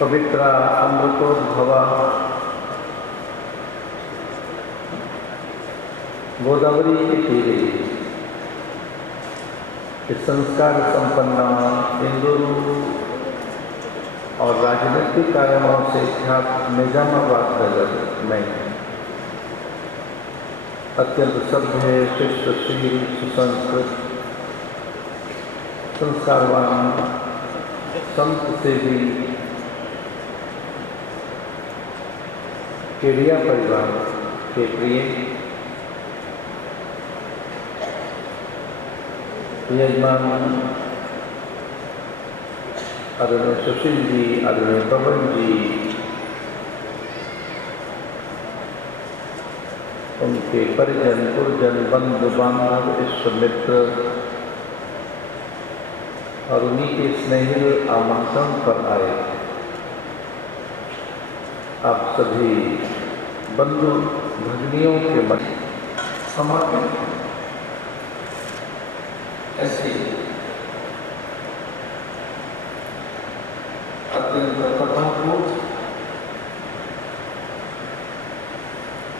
पवित्रा अमृतोद्भवा गोदावरी के तीरे इस संस्कार संपन्न इंदौर और राजनीतिक कारणों से ख्यात निजामाबाद नगर में अत्यंत सभ्य शिष्टशील सुसंस्कृत संस्कारवान संत सेवी केडिया परिवार के प्रिय यजमान आदरणीय सुशील जी, आदरणीय पवन जी, उनके परिजन पुरजन बंधु बांधव इष्ट मित्र और उन्हीं के स्नेही आमंत्रण पर आए आप सभी बंधु भजनियों के मन समर्पित ऐसी अत्यंत कथापूर्ण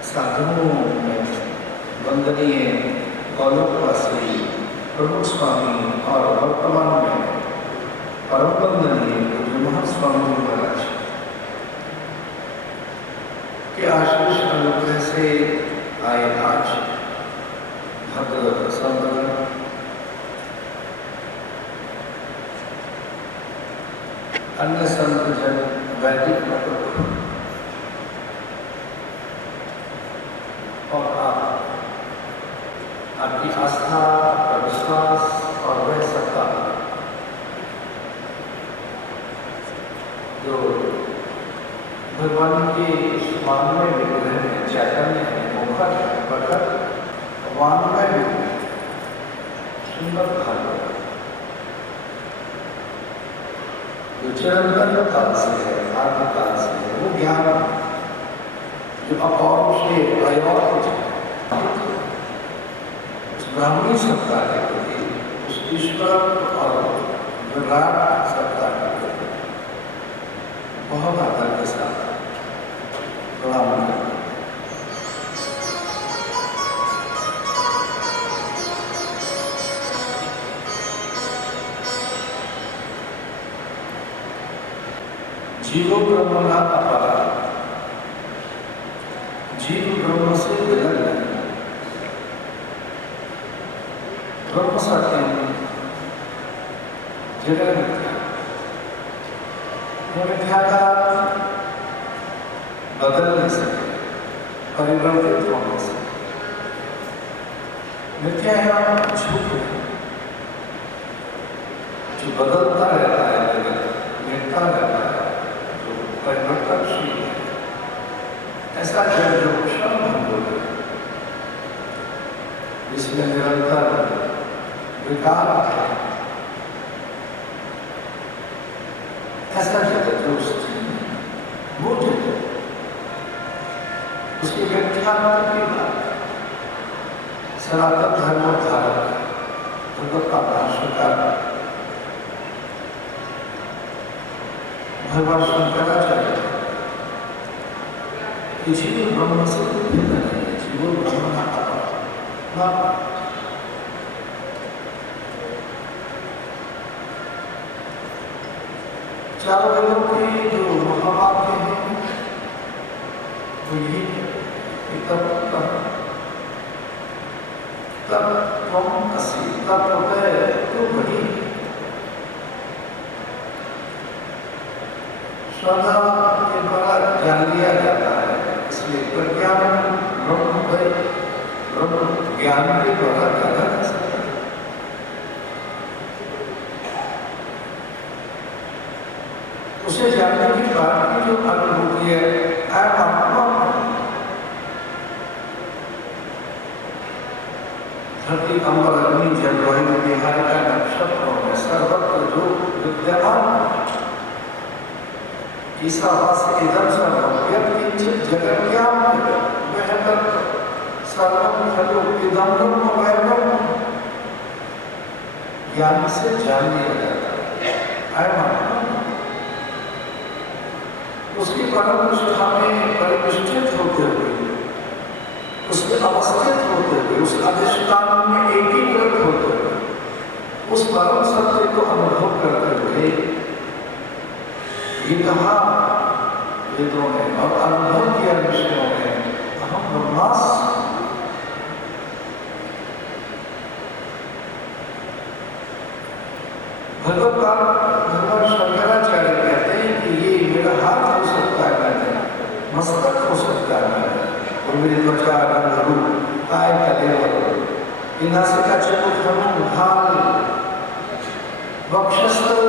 साधुओं में वंदनीय गौरववासी प्रमुख स्वामी और वर्तमान में परम वंदनीय पूज्य महास्वामी महाराज के आशीष अनुग्रह से आए आज भद्र संतगण अन्य संत जन वैदिक मतलब और आपकी आस्था आपका विश्वास और वह सत्ता जो भगवान के वांगमय विग्रह में चैतन्य है, मुखर है, प्रकट वांगमय विग्रह सुंदर भाग जो चिरंतन काल से है, आदिकाल से है, वो ज्ञान जो अपौरुष से अयोग्य उस ब्राह्मणी सत्ता के प्रति, उस ईश्वर और विराट सत्ता के प्रति बहुत आदर के साथ प्रणाम करते हैं। जीवो ब्रह्मणा अपरा, जीव ब्रह्म से विलग नहीं। ब्रह्म सत्यम जगत मिथ्या, मिथ्या का बदल नहीं सके, परिवर्तित हो नहीं सके। मिथ्या है झूठ है जो बदलता रहता है, जगत मिटता रहता है, परिवर्तनशील है। ऐसा जग जो क्षण भंगुर है, जिसमें निरंतर विकार है, ऐसा जगत जो वो जगत उसकी व्याख्या की बात सनातन धर्मोद्धारक भगवत का भाष्यकार भगवान शंकराचार्य कि जीव ब्रह्म से भिन्न नहीं है, जीव ब्रह्म ना अपरा। चारों वेदों के जो महावाक्य हैं वो यही है कि तब त्वम असि, तब तो वही श्रद्धा के द्वारा जान लिया जाता है। इसलिए प्रज्ञान ब्रह्म ज्ञान के द्वारा जाना जा सकता है। उसे जानने की बात की जो अनुभूति है, आत्मा धरती अम्बर अग्नि जल वायु निहारिका नक्षत्रों में सर्वत्र जो विद्यमान ईशावास्य इदं सर्वं यत्किंचित् जगत्यां वह तत्व सर्वं खलु इदं ब्रह्म वह ब्रह्म ज्ञान से जान लिया जाता है। उसकी परम निष्ठा में परिनिष्ठित होते हुए, उसमें अवस्थित होते हुए, उस अधिष्ठान में एकीकृत होते हुए, उस परम सत्य को अनुभव करते हुए ये कहा वेदों ने और अनुभव किया ऋषियों ने, हम ब्रह्मास्म। भगवान शंकराचार्य कहते हैं कि ये मेरा हाथ हो सकता है, मैं मस्तक हो सकता है, और मेरी त्वचा रंग रूप काय कलेवर नासिका चतुर्भुज भाल वक्षस्थल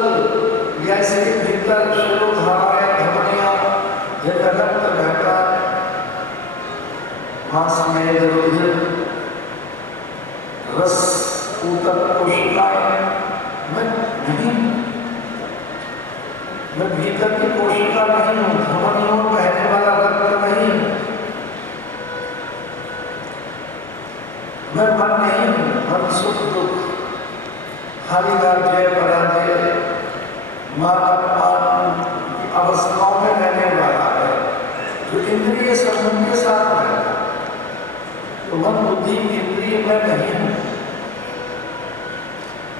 जैसे भीतर शिरोधाराएं धमनियां जैसा रक्त बहता मांस में रुधिर रस ऊतक कोशिकाएं, मैं भीतर की कोशिका नहीं हूं, धमनियों में बहने वाला रक्त नहीं, मैं मन नहीं हूं, मन सुख दुख हानिकार जय पराजय मान अपमान अवस्थाओं में रहने वाला है, जो इंद्रिय समूह के साथ रहता है। तो मन बुद्धि इंद्रिय में नहीं हूं,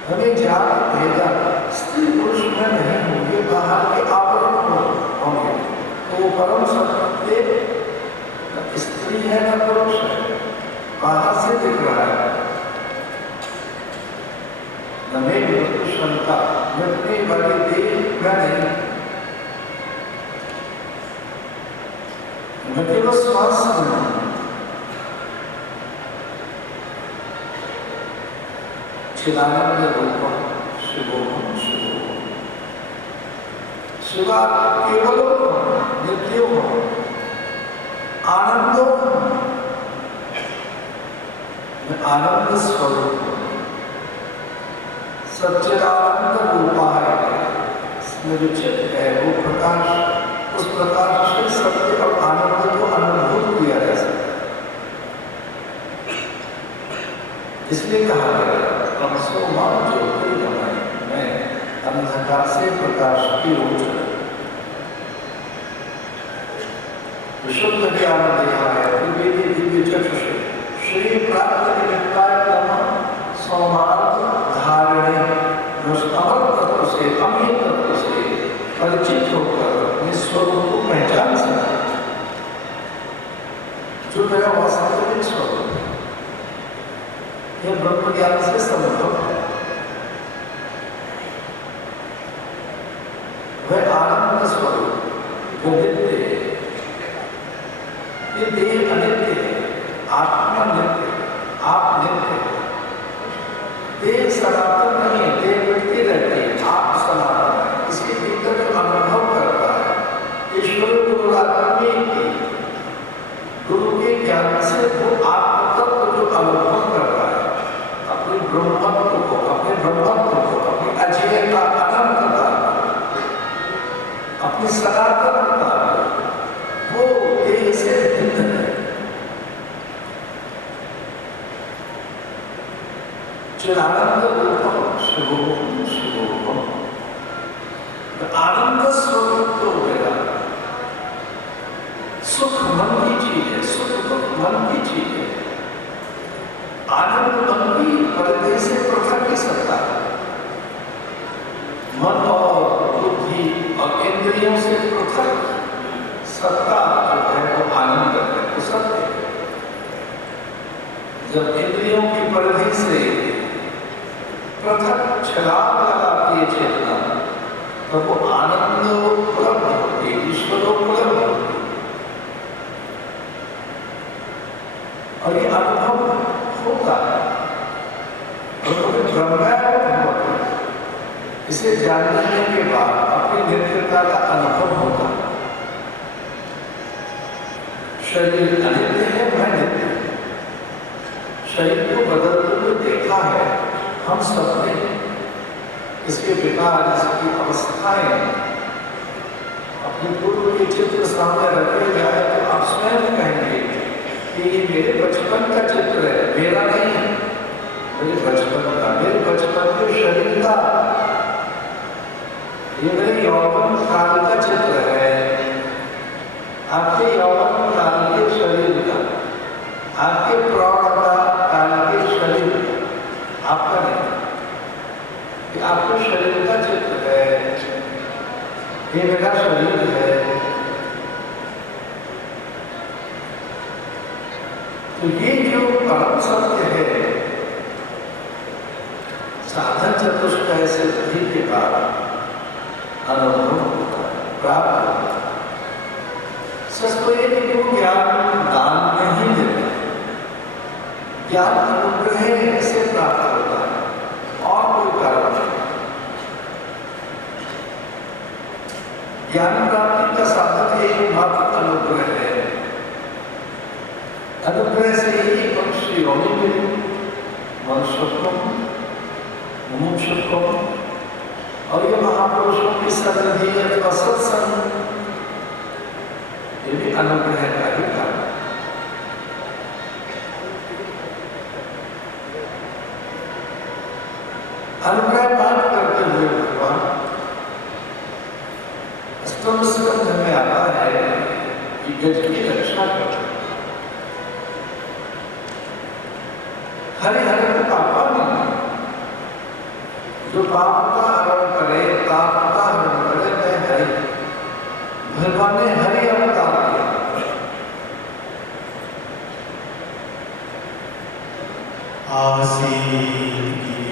हमें जात भेदा स्त्री पुरुष में नहीं हूं, ये बाहर के आवरण होंगे। तो वो परम सत्य न स्त्री है न पुरुष है, बाहर से दिख रहा है। न मेरी शंका मृत्यु वाली देह मैं नहीं, मैं केवल श्वास में चिदानंद रूपम शिवोहम शिवोहम, शिवा केवल नित्यो आनंदो, मैं आनंद स्वरूप सच्चिदानंद रूपा है, इसमें जो चित्त है वो प्रकाश, उस प्रकाश से सत्य और आनंद को अनुभव किया जा सकता है। इसलिए कहा गया तमसो मा ज्योतिर्गमय, मैं अंधकार से प्रकाश की ओर चला। विशुद्ध ज्ञान देखा है त्रिवेदी दिव्य चक्षुषे श्री प्राप्त निमित्ताय तम सौमार्ग धारणे अमर तत्व से अमीर तत्व से परिचित होकर अपने स्वरूप को पहचान सका, जो मेरा वास्तविक स्वरूप है। यह ब्रह्म ज्ञान से संभव है। वह आनंद स्वरूप वो नित्य है, ये देह अनित्य है, आत्मा नित्य है, आप नित्य है। देह सनातन नहीं है, देह मिटती रहती है, आप सनातन है। इसके भीतर जो अनुभव करता है ईश्वर गुरुरात्मी की गुरु के ज्ञान से वो आत्म तत्व जो अनुभव कर रहा है, अपने ब्रह्मत्व को, अपने ब्रह्मत्व को, अपनी अजयता अनंतता, अपनी सनातनता, वो देह से भिन्न है। चिदानंद रूपम शिवोहम शिवोहम, आनंद स्वरूप तो मेरा, सुख मन की चीज है, सुख दुख मन की चीज है। आनंद मन की पर्दे से पृथक नहीं सकता। मन और बुद्धि और इंद्रियों से पृथक सत्ता जो है वो आनंद है, वो सत्य है। जब इंद्रियों की पर्दे से पृथक छलांग लगाती है चेतना, तब वो आनंद उपलब्ध होती है, ईश्वर उपलब्ध होती है। और ये अनुभव होता है, इसे जानने के बाद अपनी नित्यता का अनुभव होता है। शरीर अनित्य है, मैं नित्य हूं। शरीर को बदलते हुए देखा है हम सबने, इसके विकार, इसकी अवस्थाएं अपने पूर्व के चित्र सामने रखे जाए तो आप स्वयं कहेंगे कि ये मेरे बचपन का चित्र है, मेरा नहीं है, मेरे बचपन का, मेरे बचपन के शरीर का, ये मेरे यौवन काल का चित्र है। ये मेरा शरीर है, तो ये जो परम सत्य है साधन चतुष्टय सिद्धि के बाद अनुभव होता है, प्राप्त होता है। सच तो ये कि वो ज्ञान दान में ही देते हैं, ज्ञान अनुग्रह से प्राप्त होता है और कोई कारण नहीं। ज्ञान प्राप्ति का साधन एकमात्र अनुग्रह है। अनुग्रह से ही मनुष्य योनि मिली, मनुष्यत्व, मुमुक्षुत्व और ये महापुरुषों की सन्निधि अथवा सत्संग, ये भी अनुग्रह का ही कारण। अनुग्रह बात करते हुए भगवान स्तंभ स्कंध में आता है कि गज की रक्षा करते, हरे हरे पापा नहीं, जो पाप का हरण करे, पाप का हरण करे, मैं हरि। भगवान ने हरि अवतार किया।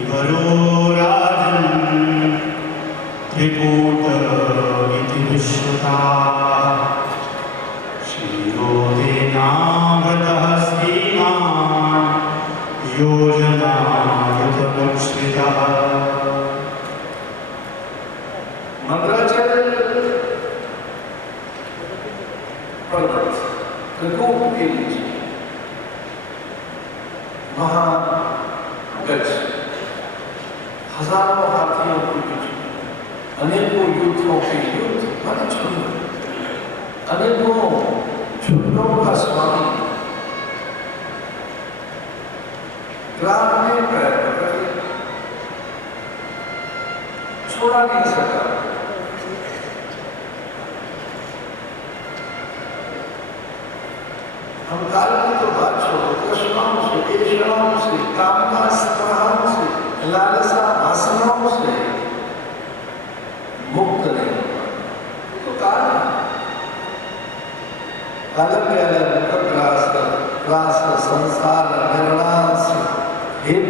वरो राजन् त्रिकूट इति विश्रुता क्षीरोदेनावृतः श्रीमान् योजनायुतमुच्छ्रितः। मंदराचल पर्वत त्रिकूट के नीचे वहां गज हजारों हाथियों के बीच अनेकों युद्धों के युद्ध मन झुंड, अनेकों झुंडों का स्वामी ग्राम में पैर पकड़ छोड़ा नहीं सका। हम काल की तो बात छोड़ो, कृष्णाओं से, ऐश्वर्यों से, कामना स्पृहाओं से, लालसा वासनाओं से मुक्त नहीं होगा तो काल के अलग रास संसार निर्णास हित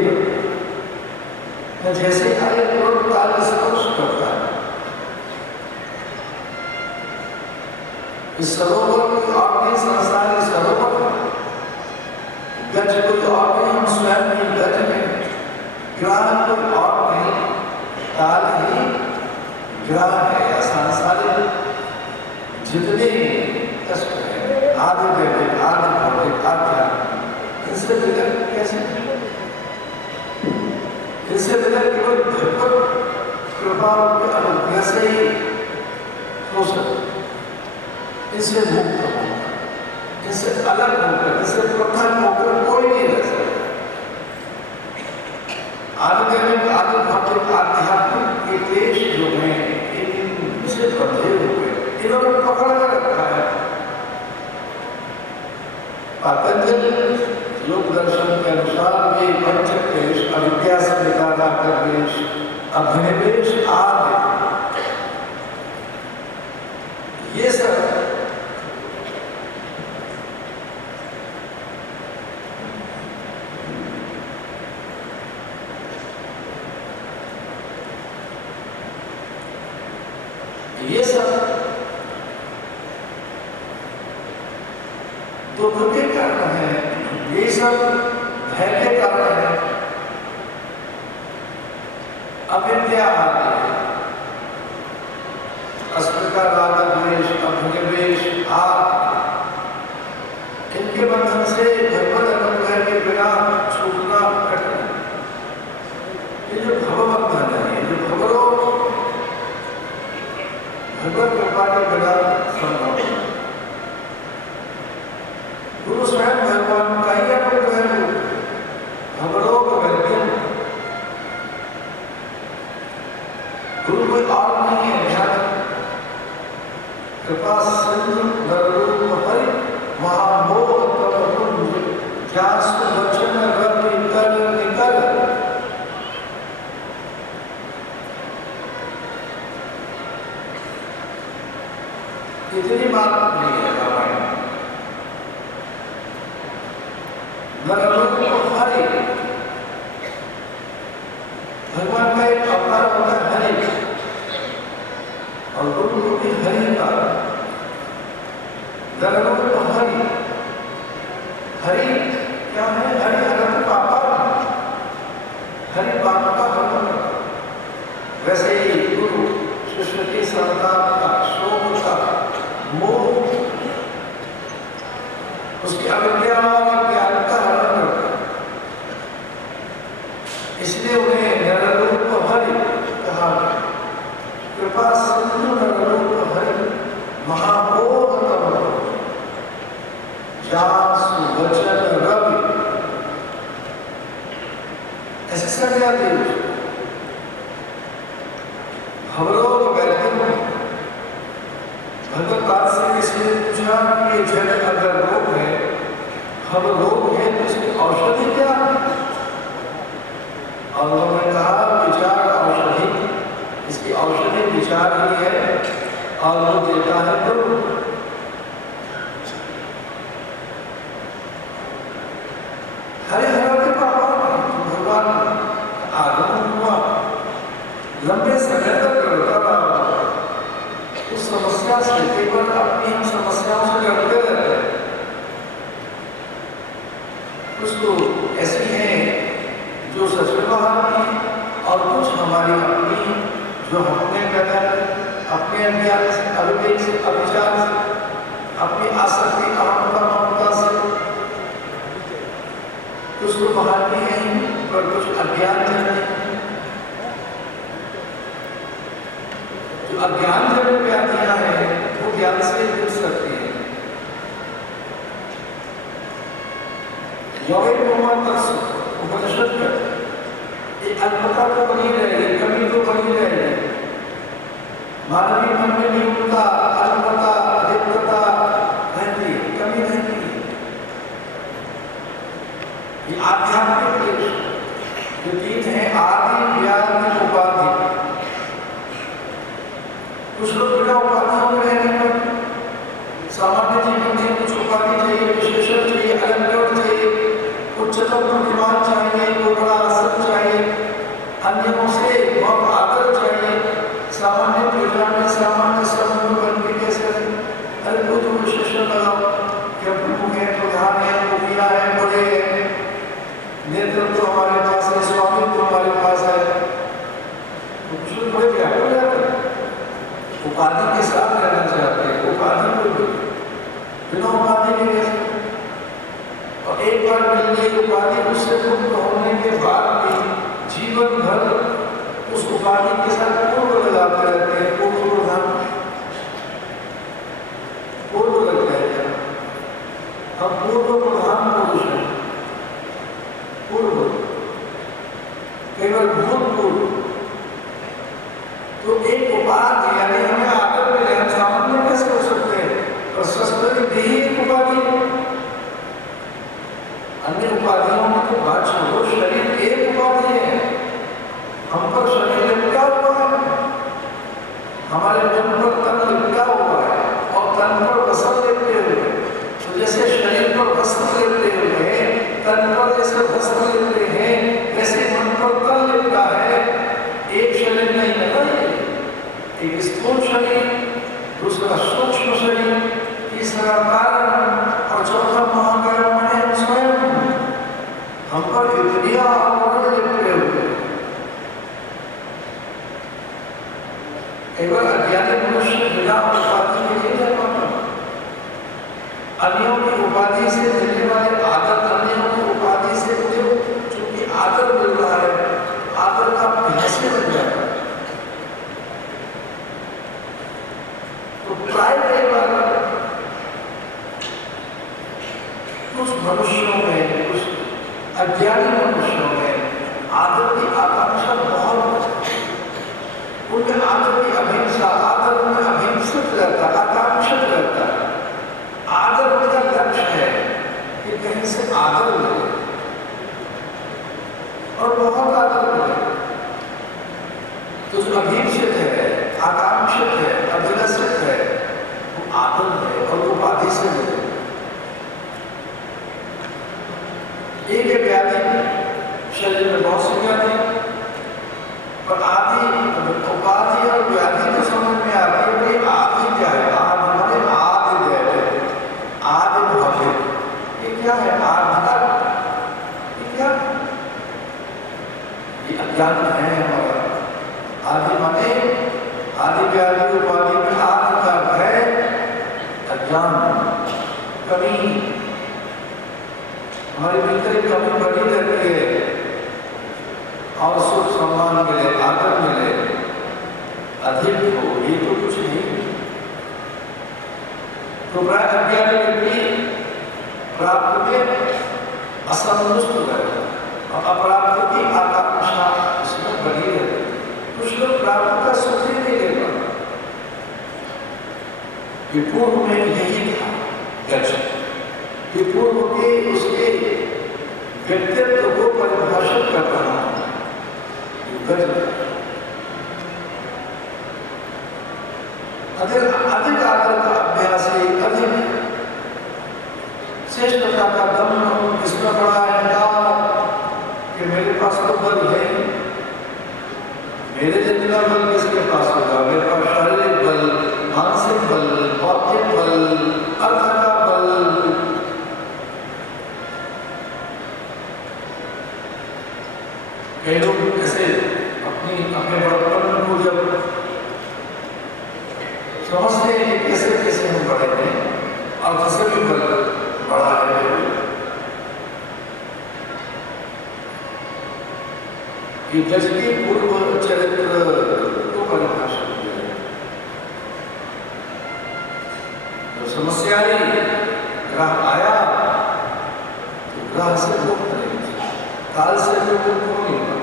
जैसे आए क्रोध काल स्पर्श करता है। इस सरोवर कोई और नहीं, संसार इस सरोवर गज कोई और नहीं, हम स्वयं ही गज में, ग्रह कोई और नहीं, काल ही ग्रह है या सांसारिक जितने कष्ट हैं, आदि दैविक, आदि भौतिक, आध्यात्मिक, इनसे बिगड़ कैसे, इनसे बिगड़ केवल भगवत कृपा के अनुग्रह से ही हो सकता, इससे मुक्त होकर, इससे अलग होकर, इससे पृथक होकर कोई नहीं रह सकता। आध्यात्मिक, आदि भौतिक, आध्यात्मिक के देश जो हैं इनसे बंधे हुए, इन्होंने पकड़ कर रखा है। पतंजल लोक दर्शन के अनुसार वे पंचक क्लेश, अविद्या से निकाला कर वेश, अभिनिवेश आदि, ये सब दुख के कारण है, ये सब भय के कारण है, अविद्या आदि, अस्मिता, राग, द्वेष, अभिनिवेश आदि, इनके बंधन से भगवत अनुग्रह के बिना छूटना कठिन। ये जो भवबंधन है, ये जो भवरोग, भगवत कृपा के बिना संभव है। गुरु स्वयं भगवान का ही अनुग्रह है, भवरोग वैद्यम, गुरु कोई और नहीं है। ध्यान, कृपा सिंधु नररूप हरि महामोह तमकुंज जासु वचन रवि कर निकल। कितनी बात नहीं है रामायण। हरि भगवान का एक अवतार होता है हरि, और गुरु रूपी हरि का हरि। हरि क्या है? हरि हरत पापा, हरि पाप का हरण। वैसे ही गुरु शिष्य की संतान का, शोक का, मोह, उसकी अविद्या और ज्ञान का हरण करता है। इसलिए उन्हें नररूप हरि कहा। कृपा सिंधु नररूप हरि, महाबोध तम जासु वचन रवि। ऐसे संज्ञा दी। भवरोग वैद्य भगवत से किसी ने पूछा कि ये जन अगर रोग है, हम रोग है तो इसकी औषधि क्या है? और उन्होंने कहा विचार औषधि, इसकी औषधि विचार ही है, और वो देता है गुरु। हरे हरे के पापा भगवान आगमन हुआ, लंबे समय तक करता रहा। उस समस्या से केवल अपनी हम समस्याओं से लड़ते रहते हैं। कुछ तो ऐसी हैं जो सच में बाहर की, और कुछ हमारी अपनी जो हमने पैदा अपने अज्ञान से, अविवेक से, अविचार से, अपनी आसक्ति कामना ममता से, कुछ तो बाहर की हैं पर कुछ अज्ञान जन्य। जो अज्ञान जन्य व्याधियां हैं वो ज्ञान से जुड़ सकती है। यौगिक उपनिषद में एक अल्पता तो बनी रहेगी, कमी तो बनी रहेगी। मानवीय मन में न्यूनता, अल्पता, अधिकता रहती, कमी रहती है। ये आध्यात्मिक जो तीन है, आदि, व्याधि, उपाधि। कुछ लोग बिना उपाधियों में रहने पर सामान्य जीवन में कुछ उपाधि चाहिए, विशेषण चाहिए, अलंकरण चाहिए, उच्चतम प्रतिमान चाहिए, कोई बड़ा आसन चाहिए, अन्यों से बहुत आदर चाहिए। सामान्य प्रजा में सामान्य समूह बन के कैसे अरे वो तो विशेषण लगाओ कि प्रभु है, प्रधान है, मुखिया है, बड़े हैं, नेतृत्व तो हमारे पास है, स्वामित्व तो हमारे पास है। तो कुछ लोग बड़े व्याकुल रहते हैं, उपाधि के साथ रहना चाहते हैं, उपाधि को बिना उपाधि के कैसे। और एक बार मिल गई उपाधि, उससे मुक्त होने के बाद भी जीवन भर उस उपाधि के साथ पूर्व लगाते रहते हैं। पूर्व लगते हैं। हम पूर्व प्रधान पुरुष हैं, पूर्व केवल भूतपूर्व। तो एक उपाधि यानी हमें आदर मिले, हम सामान्य कैसे हो सकते हैं? और शस्त्र भी एक उपाधि। अन्य उपाधियों में तो बात छोड़ो, शरीर एक उपाधि है। हम पर शरीर लिपटा हुआ है, हमारे मन पर तन लिपटा हुआ है, और तन पर वस्त्र लेते हुए। तो जैसे शरीर पर वस्त्र लेते हुए, तन पर जैसे वस्त्र लेते हैं, वैसे मन पर तन लिपटा है। एक शरीर नहीं है, एक स्थूल शरीर, दूसरा सूक्ष्म शरीर, तीसरा कारण, और चौथा महाकारण है स्वयं। हम पर इतनी आवरण लिपटे हुए। केवल अज्ञानी मनुष्य बिना उपाधि के नहीं रह पाता। अन्यों की उपाधि से मिलने वाले आदर, अन्यों की उपाधि से मुझे चूंकि आदर मिल रहा है, आदर का अभ्यास बन जाता है। तो प्राय कई बार कुछ मनुष्यों में, कुछ अज्ञानी मनुष्यों में आदर की आकांक्षा बहुत, उनमें आदर की अभिंसा, आदर में अभिंसित रहता, आकांक्षित रहता है। आदर उनका लक्ष्य है कि कहीं से आदर मिले, और बहुत आदर मिले। तो जो अभिंसित है, आकांक्षित है, अभिलषित है, वो आदर कमी बनी रहती है और सुख सम्मान मिले, आदर मिले, अधिक हो, ये तो कुछ नहीं। तो प्राय अज्ञानी व्यक्ति प्राप्त में असंतुष्ट रहता और अप्राप्त की आकांक्षा इसमें बनी रहती। कुछ लोग प्राप्त का सुख ही नहीं ले पाते। पूर्व में यही था कि पूर्व के उसके व्यक्तित्व को परिभाषित कर रहा हूं। अधिक आदर का अभ्यास है, अधिक श्रेष्ठता का दम इसमें बड़ा है कि मेरे पास तो बल है, मेरे जितना बल किसके पास होगा? मेरे पास शारीरिक बल, मानसिक बल, बौद्धिक बल, अर्थ का बल। कई लोग ऐसे अपने बड़पन को जब समझते हैं कि कैसे हम बड़े हैं और कैसे भी बल बड़ा है, कि जज के पूर्व चरित्र को परिभाषित किया है। जब समस्या आई, ग्रह आया तो ग्रह से मुक्त नहीं, काल से मुक्त नहीं हुआ।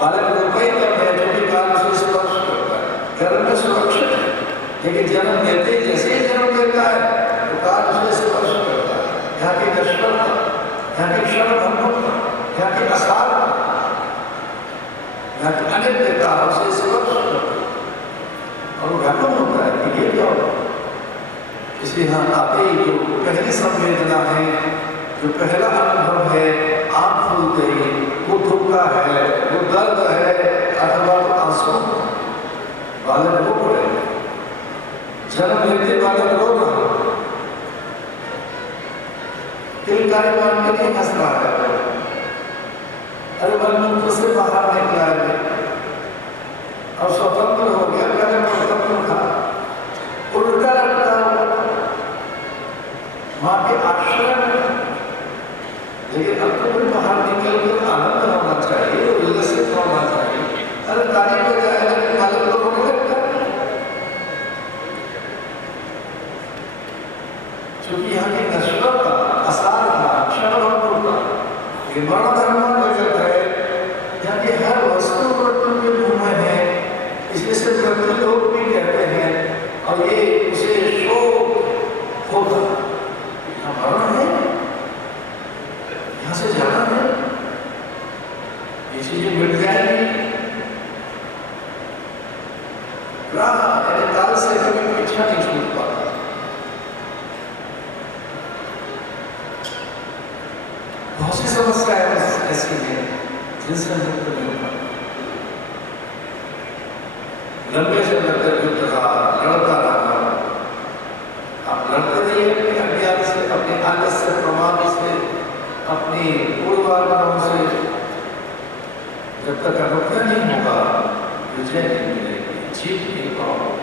बालक रुपये का है जो भी काल से स्पर्श करता है, गर्भ में सुरक्षित है, लेकिन जन्म देते जैसे ही जन्म देता है तो काल उसे स्पर्श करता है। यहाँ की दर्शन, यहाँ की क्षण भंग, यहाँ की असार, यहाँ की अनित्यता उसे स्पर्श करता है और वो व्यापक होता है कि ये क्या होगा। इसलिए यहाँ आते ही जो पहली संवेदना है, जो पहला अनुभव है, आंख खुलते ही वो दुखता है, वो दर्द है, अथवा तो आंसू। बालक रो पड़े, जन्म लेते बालक रो रहा, तिलकारी मान के नहीं हंस रहा है। अरे मलमूत्र से बाहर निकला है और स्वतंत्र हो गया, पहले स्वतंत्र था, उल्टा लटका हुआ माँ के आश्रय में। लेकिन अब तो भी बाहर निकल कर आनंद होना चाहिए, उल्लसित होना चाहिए। अरे ताली पे जाएगा कि बालक तो रोने लगता है, क्योंकि यहाँ की नश्वरता, असारता, क्षणभंगुरता, ये वर्ण धर्म जगत है। यहाँ की हर वस्तु मृत्यु के मुंह में है, इसलिए से मृत्यु लोग भी कहते हैं और ये उसे शोक होता। यहाँ वर्ण है, यहाँ से जाना है, ये चीजें मिट जाएंगी। काल से कभी पीछा नहीं छूट पाता। बहुत सी समस्याएं ऐसी हैं जिनसे मुक्त नहीं हो पाता। लंबे समय तक युद्ध रहा, लड़ता रहा। आप लड़ते रहिए अपने अज्ञान से, अपने आलस से, प्रमाद से, अपनी पूर्वाग्रहों से। जब तक अनुज्ञा नहीं होगा, विजय नहीं मिलेगी, जीत नहीं पाओगे।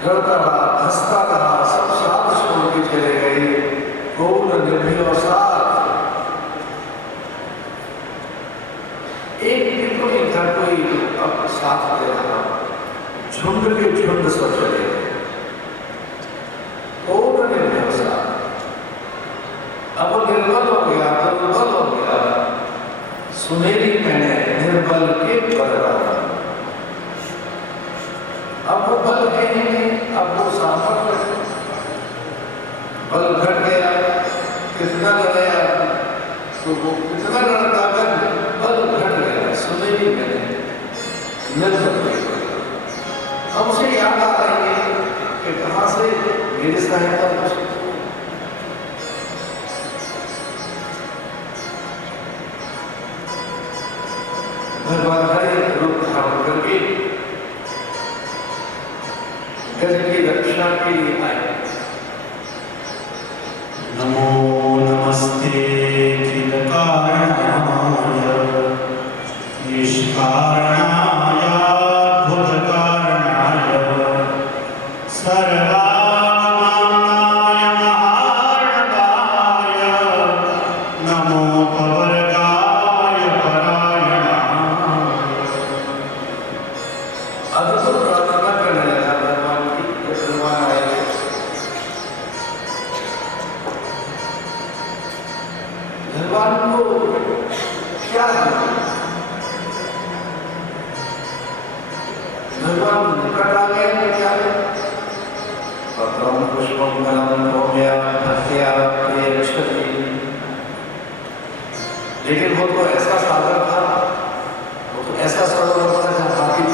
लड़ता रहा, हंसता रहा, सब साथ छोड़ के चले गए, पूर्ण निर्भय साथ। एक भी तो नहीं था कोई अब साथ दे रहा, झुंड के झुंड सब चले गए, पूर्ण निर्भय साथ। अब वो निर्बल हो गया, दुर्बल हो गया, सुनेरी मैंने निर्बल के पर रहा। अब वो बल है ही नहीं, अब वो सामर्थ्य, बल घट गया। कितना लड़ाया तो वो कितना लड़ता है, बल घट गया, सुनेरी मैंने निर्बल के पर। अब उसे याद आ रही है कि कहाँ से मेरी सहायता हो सकती है। रूप धारण करके गज की रक्षा के लिए आए। नमो नमस्ते अखिल कारणाय निष्कारणाय अद्भुत कारणाय सर्वात्माय महार्णवाय अद्भुत प्रार्थना करने लगा भगवान की। जब भगवान आए भगवान को क्या भगवान निकट आ गए तो क्या पत्रम पुष्पम फलम हो गया हत्या क्षति। लेकिन वो तो ऐसा सागर था, वो तो ऐसा सरोवर था जहाँ हाथी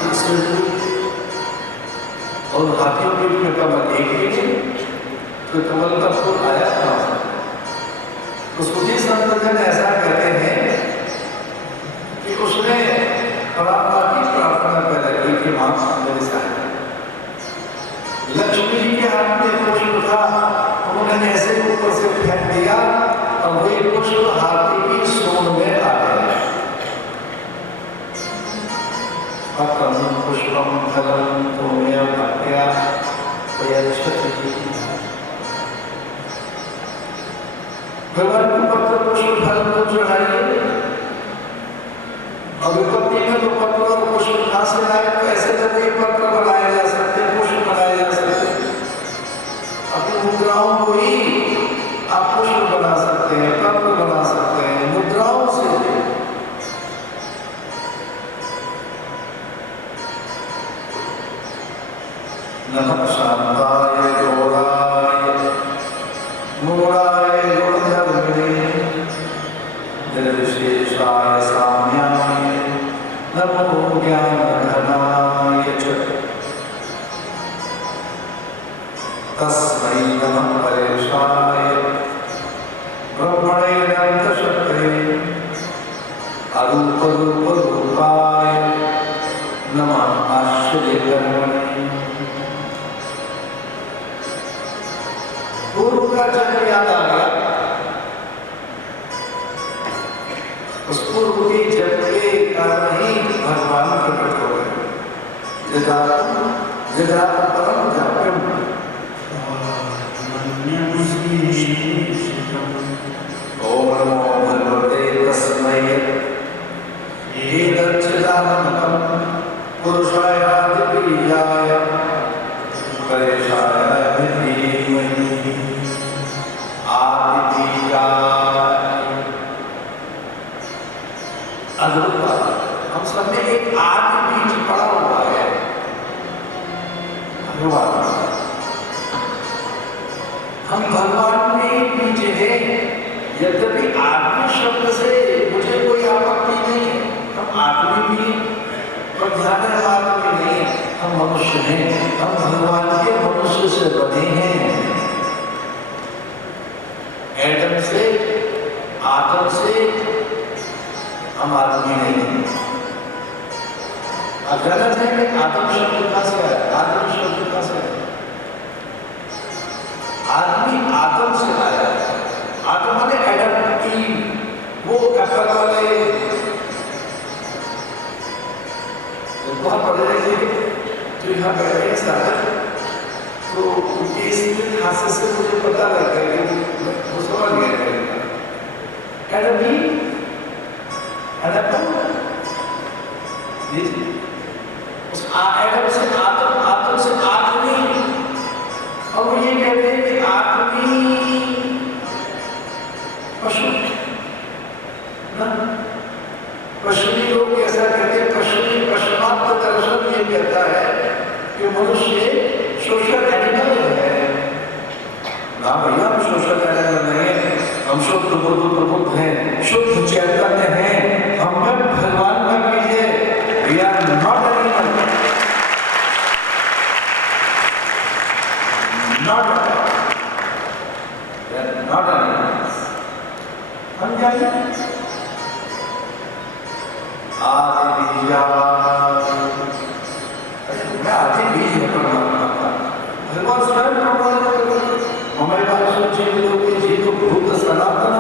और हाथियों के लिए कमल एक ही नहीं, तो कमल का फूल आया था। तो सूफी संत जन ऐसा कहते हैं कि उसने परमात्मा की प्रार्थना पैदा की कि मां मेरे साथ। लक्ष्मी जी के हाथ में पुष्प था, उन्होंने ऐसे ऊपर से फेंक दिया और वही पुष्प हाथी की सूंड में आ गया। पत्रम पुष्पम फलम तोमेय भक्त्या क्षति। भगवान को पत्र पुष्प फल को चढ़ाइए और विपत्ति में तो पत्र और पुष्प कहां से लाए? तो ऐसे तो कोई पत्र बनाए जा सकते, पुष्प बनाए जा सकते। अपनी मुद्राओं को ही आप पुष्प बना सकते हैं, पत्र बना सकते हैं मुद्राओं से। नमः शांताय गौराय मूढ़ाय गुणधर्मिणे निर्विशेषाय साम्याय नमो ज्ञानघनाय च। तस्मै नमः परेशाय ब्रह्मणे अनन्तशक्तये अरूपरूपरूपाय नमः आश्चर्यकर्मणे। पूर्व का जन्म याद आ गया। उस पूर्व के जन्म के कारण ही भगवान प्रकट हो गए। जगह परम जाप्यम ओम नमो भगवते तस्मै एतच्चिदानन्दं पुरुषाय आदिबीजाय परेशाय धीमहि आदिबीजाय। अद्भुत हम सब में एक आदि बीज पड़ा हुआ है भगवान। हम भगवान में ही बीज हैं। यद्यपि आदमी शब्द से मुझे कोई आपत्ति नहीं है, हम आदमी भी पर ध्यान आदमी नहीं है, हम मनुष्य हैं। हम भगवान के मनुष्य से बने हैं। एडम से आदम से हम आदमी नहीं हैं। अब गलत है कि आदम शब्द कहां से आया? आदम शब्द कहां से आया? आदमी आदम से आया। आदम माने एडम की वो एप्पल वाले बहुत बड़े थे जो यहाँ बैठे हैं सारे, तो उनके इस हादसे से मुझे पता लग गया कि वो समझ गए एडम ही एडम उस एडम से आदम, आदम से आदमी। और वो ये कहते हैं कि आदमी पशु ना, पश्चिमी लोग ऐसा कहते हैं। पश्चिमी पश्चिमात्म दर्शन ये कहता है कि मनुष्य सोशल एनिमल है। ना भैया हम सोशल एनिमल नहीं है, हम शुद्ध बुद्ध हैं, शुद्ध चैतन्य हैं। हम में भगवान का बीज है। We are not animal, not animals. हम क्या है? आदि बीज है परमात्मा का। भगवान स्वयं हमारे पास जीव भूत सनातन।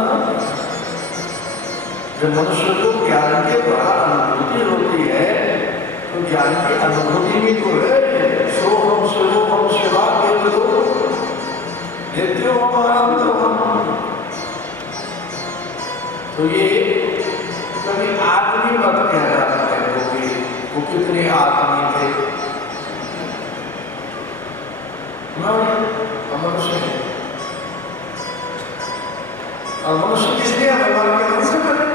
जब मनुष्य को ज्ञान के द्वारा अनुभूति होती है तो ज्ञान की अनुभूति भी तो है। सोहम शिवोहम शिवा केवलो नित्योहम आनंदोहम। तो ये कभी आदमी मत कह रहा है वो कितने आदमी थे। और मनुष्य किसलिए भगवान के मन से करे?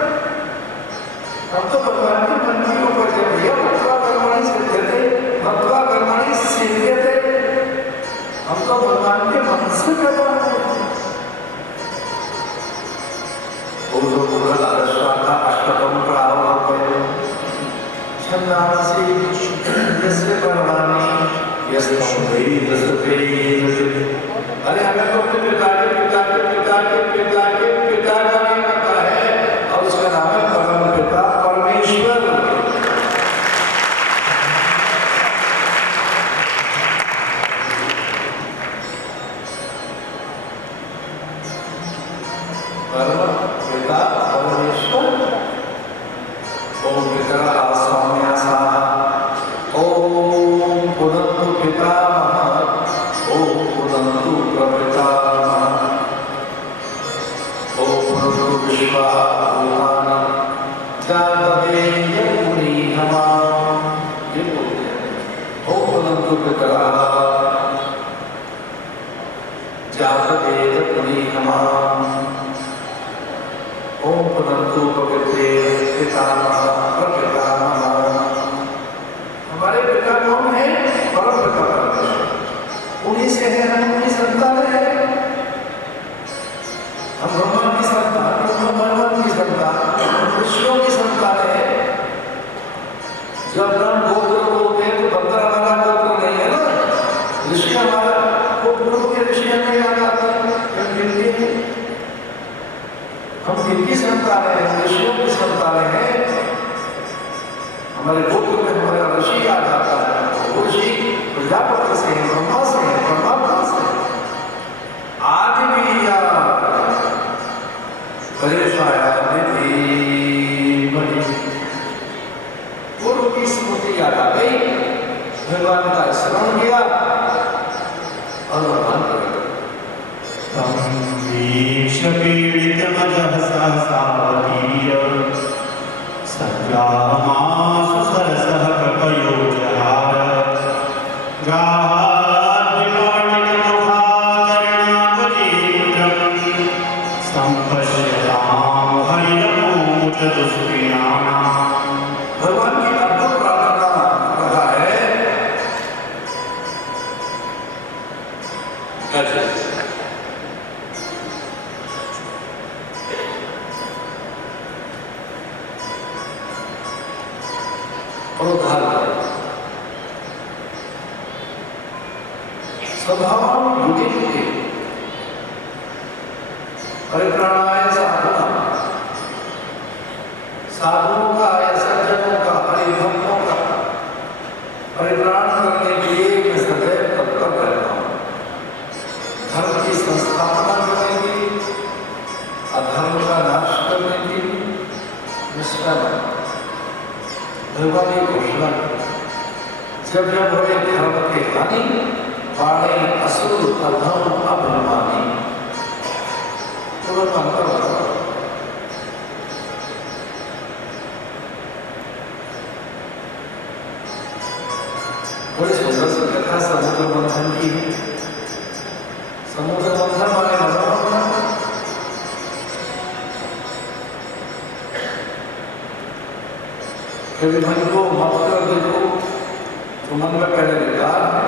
हम तो भगवान के मन की ऊपर जब भैया भक्त्वा कर्मणि सिद्ध्यते, भक्त्वा कर्मणि सिद्ध्यते, हम तो भगवान के मन से कर्म करते हैं। अष्टकम प्रावपयो छन्दांसि यस्य पर्वाणि यस्य वेदस्ते। अरे हमें तो अपने पिता के पिता के पिता के पिता के पिता का नहीं पता है और उसका नाम है परम पिता परमेश्वर। परम पिता परमेश्वर। ओम पितरः सौम्यासाः, ओम पुनन्तु पितामहः, ओम पुनन्तु प्रपितामहः, ओम पुनन्तु विश्वा भूतानि जातवेद पुनीहमा। ये बोलते हैं ओम पुनन्तु पितरः जातवेद पुनीहमा, ओम पुनन्तु प्रपितेर पितामहः प्रपितामहः। हमारे पिता कौन है? परम पिता परमेश्वर। उन्हीं से है, हम उन्हीं संतान है। हम ब्रह्मा की संतान, ब्रह्मन की संतान, ऋषियों की संतान है। जब हम गोत्र बोलते हैं तो बंदर हमारा गोत्र नहीं है ना, ऋषि हमारा वो पूर्व के ऋषि हमें याद आते हैं। हम किनकी संतान है? ऋषियों की संतान है। हमारे गोत्र में हमारा ऋषि याद आता है। वो ऋषि प्रजापति से है, ब्रह्मा से है, परमात्मा से है। आज भी याद पूर्व की स्मृति याद आ गई, भगवान का स्मरण किया और भगवान कर पीड़ितमजः सहसावतीर्य सग्रामासु सरसः कपयो जहार गाद्विमार्जितमुखाकर्णावजेन्द्रं सम्पश्यतां हरिरमोचतुष्टिनानाम्। भगवान की अद्भुत प्रार्थना कहा है कैसे? स्वभाव युगे परित्राणाय साधुनां, साधुओं का या सज्जनों का, हरिभक्तों का परित्राण करने के लिए मैं सदैव तत्पर रहता हूँ। धर्म की संस्थापना करने के लिए, अधर्म का नाश करने के लिए निष्ठा भगवान की घोषणा। जब जब बड़े धर्म के हानि पाणे असुर अधर्म अभिमानी, तुरंत अंतर बता। बड़ी सुंदर सी कथा समुद्र मंथन की है। समुद्र मंथन वाले भगवान कभी मन को मत कर देखो तो मन में पहले विकार है,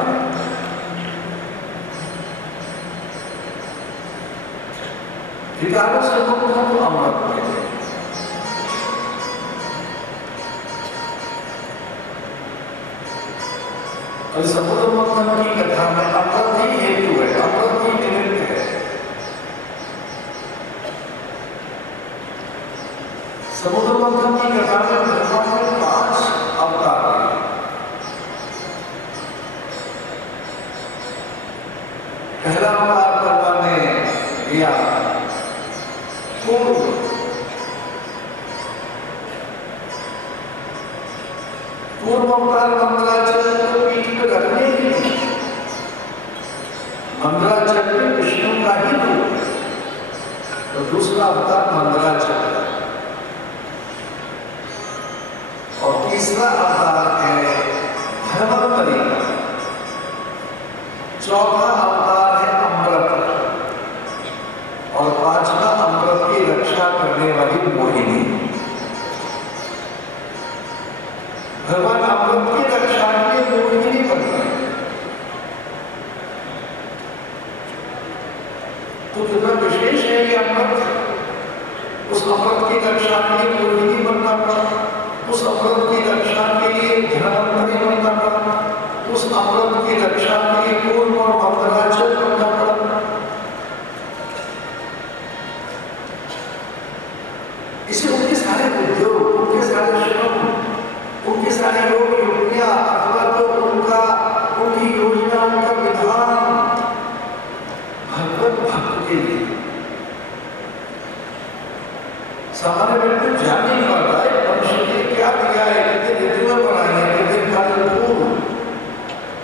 विकारों से मुक्त हो तो अमृत में। और समुद्र मंथन की कथा में अमृत ही हेतु है, अमृत ही निमित्त है। समुद्र मंथन की कथा में भगवान ने 5 अवतार लिए। पहला अवतार भगवान ने लिया पूर्व अवतार मंगलाचरण को पीठ पे रखने के लिए। मंगलाचरण विष्णु का ही रूप है, तो दूसरा अवतार मंगलाचरण और तीसरा अवतार है धर्मपरी, चौथा अवतार है अमृत और 5वां अमृत के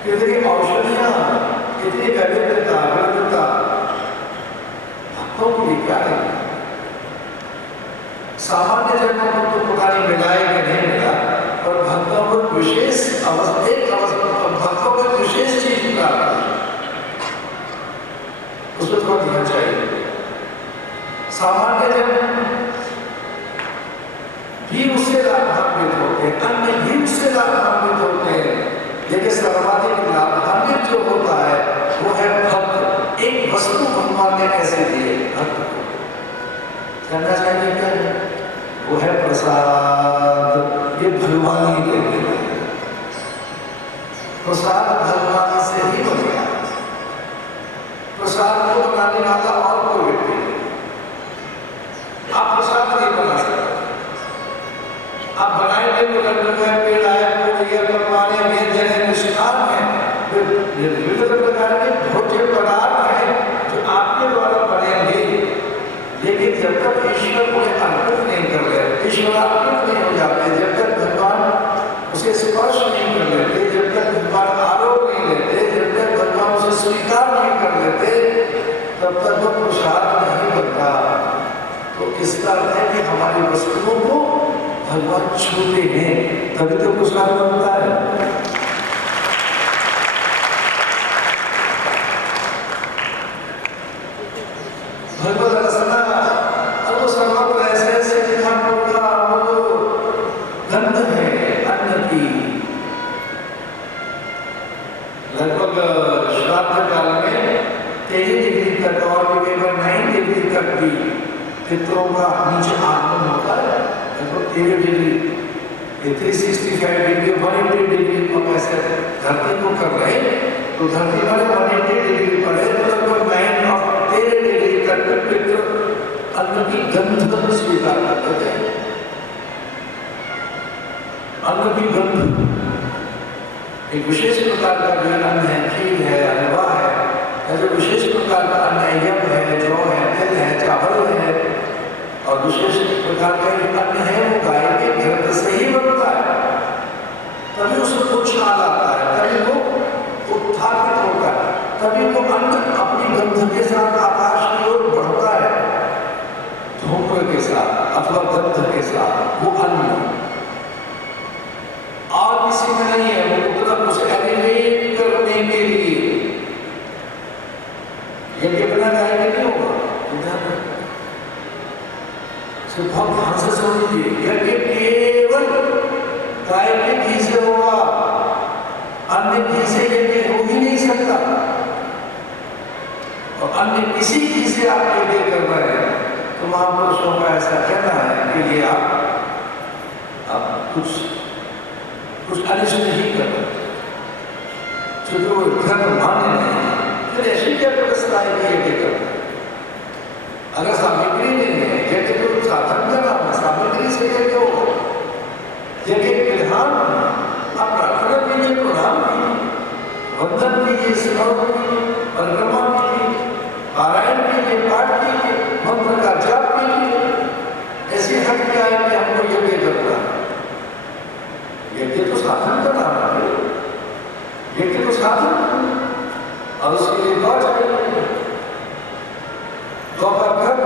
कितनी औषधियां, कितनी विविधता भक्तों को क्या है। सामान्य जनों को तो पता नहीं मिला है कि नहीं मिला, और भक्तों को विशेष भक्तों को विशेष चीज प्राप्त है, उसको थोड़ा ध्यान चाहिए। सामान्य जन भी उससे लाभान्वित होते हैं, अन्य भी उससे लाभान्वित होते हैं, लेकिन सर्वाधिक लाभान्वित जो होता है वो है भक्त। एक वस्तु भगवान ने कैसे दी है भक्त को, करना चाहिए क्या है? वो है प्रसाद। ये भगवान ही देते हैं, प्रसाद भगवान से ही बनता है। प्रसाद को बनाने वाला और कोई व्यक्ति नहीं। आप प्रसाद नहीं बना सकते। आप बनाएंगे तो लड्डू है, पेड़ आया, पकवान है, व्यंजन है, मिष्ठान है, विविध प्रकार के भोज्य पदार्थ हैं जो आपके द्वारा बनेंगे, लेकिन जब तक ईश्वर उन्हें अर्पित नहीं कर रहे, ईश्वरार्पित नहीं हो जाते, जब तक भगवान उसे स्पर्श नहीं कर लेते, जब तक भगवान आरोप नहीं लेते, जब तक भगवान उसे स्वीकार नहीं कर लेते, तब तक वो प्रसाद नहीं बनता। तो इसका अर्थ है कि हमारी वस्तुओं को भगवान छूते हैं, तभी तो प्रसाद बनता है। भगवत रसना अब वो सर्वत्र ऐसे दिखाई पड़ता, वो गंध है अन्न की। लगभग श्राद्ध काल में 23 डिग्री तक और केवल 9 डिग्री तक भी पितरों का नीचे आगमन होता है। लगभग 13 डिग्री, 365 डिग्री, 180 डिग्री पर ऐसे धरती को कर रहे, तो धरती वाले 180 डिग्री पर है, तो लगभग 9 और 13 डिग्री तक पितर अन्न की गंध स्वीकार करते हैं। अन्न की गंध एक विशेष प्रकार का जो अन्न है, खीर है, हलवा है, जो विशेष प्रकार का अन्न है, यम है, जौ है, तिल है, चावल है, और विशेष प्रकार का जो अन्न है वो गाय के गर्भ से ही बनता है, तभी उसमें उछाल आता है, तभी वो उत्थापित होता है, तभी वो अन्न अपनी गंध के साथ आकाश की ओर बढ़ता है, धूम्र के साथ अथवा गंध के साथ। वो अन्न और किसी में नहीं है, वो मतलब उसे एलिवेट करने के लिए ये कितना गाय के नहीं होगा, बहुत ध्यान से समझ लीजिए, यज्ञ केवल गाय के घी से होगा, अन्य घी से यज्ञ हो ही नहीं सकता, और अन्य किसी घी से आप यज्ञ कर रहे हैं तो महापुरुषों का ऐसा कहना है कि ये आप कुछ अनिष्ट नहीं कर रहे, क्योंकि वो धर्म मान्य नहीं, फिर ऐसी क्या व्यवस्था है कि यज्ञ करना। अगर सामग्री नहीं है, यज्ञ तो साधन का नाम है, सामग्री से यज्ञ होगा। यज्ञ विधान आप प्रार्थना कीजिए, प्रणाम कीजिए, वंदन कीजिए, स्मरण कीजिए, परिक्रमा कीजिए, पारायण कीजिए, पाठ कीजिए, मंत्र का जाप कीजिए। ऐसी हट क्या है कि हमको यज्ञ करना है? यज्ञ तो साधन का नाम है, यज्ञ तो साधन, और उसके लिए गौ चाहिए, गौ का घर,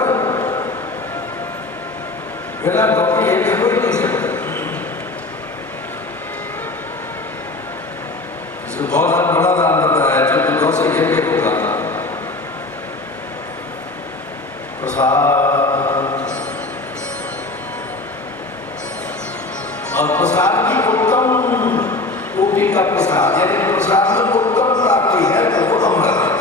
बिना गौ के यज्ञ हो ही नहीं सकता। इसको गौ दान बड़ा दान बताया, जो गौ से यज्ञ होगा। प्रसाद, और प्रसाद की उत्तम कोटि का प्रसाद, यदि प्रसाद में उत्तम प्राप्ति है तो वो अमृत है।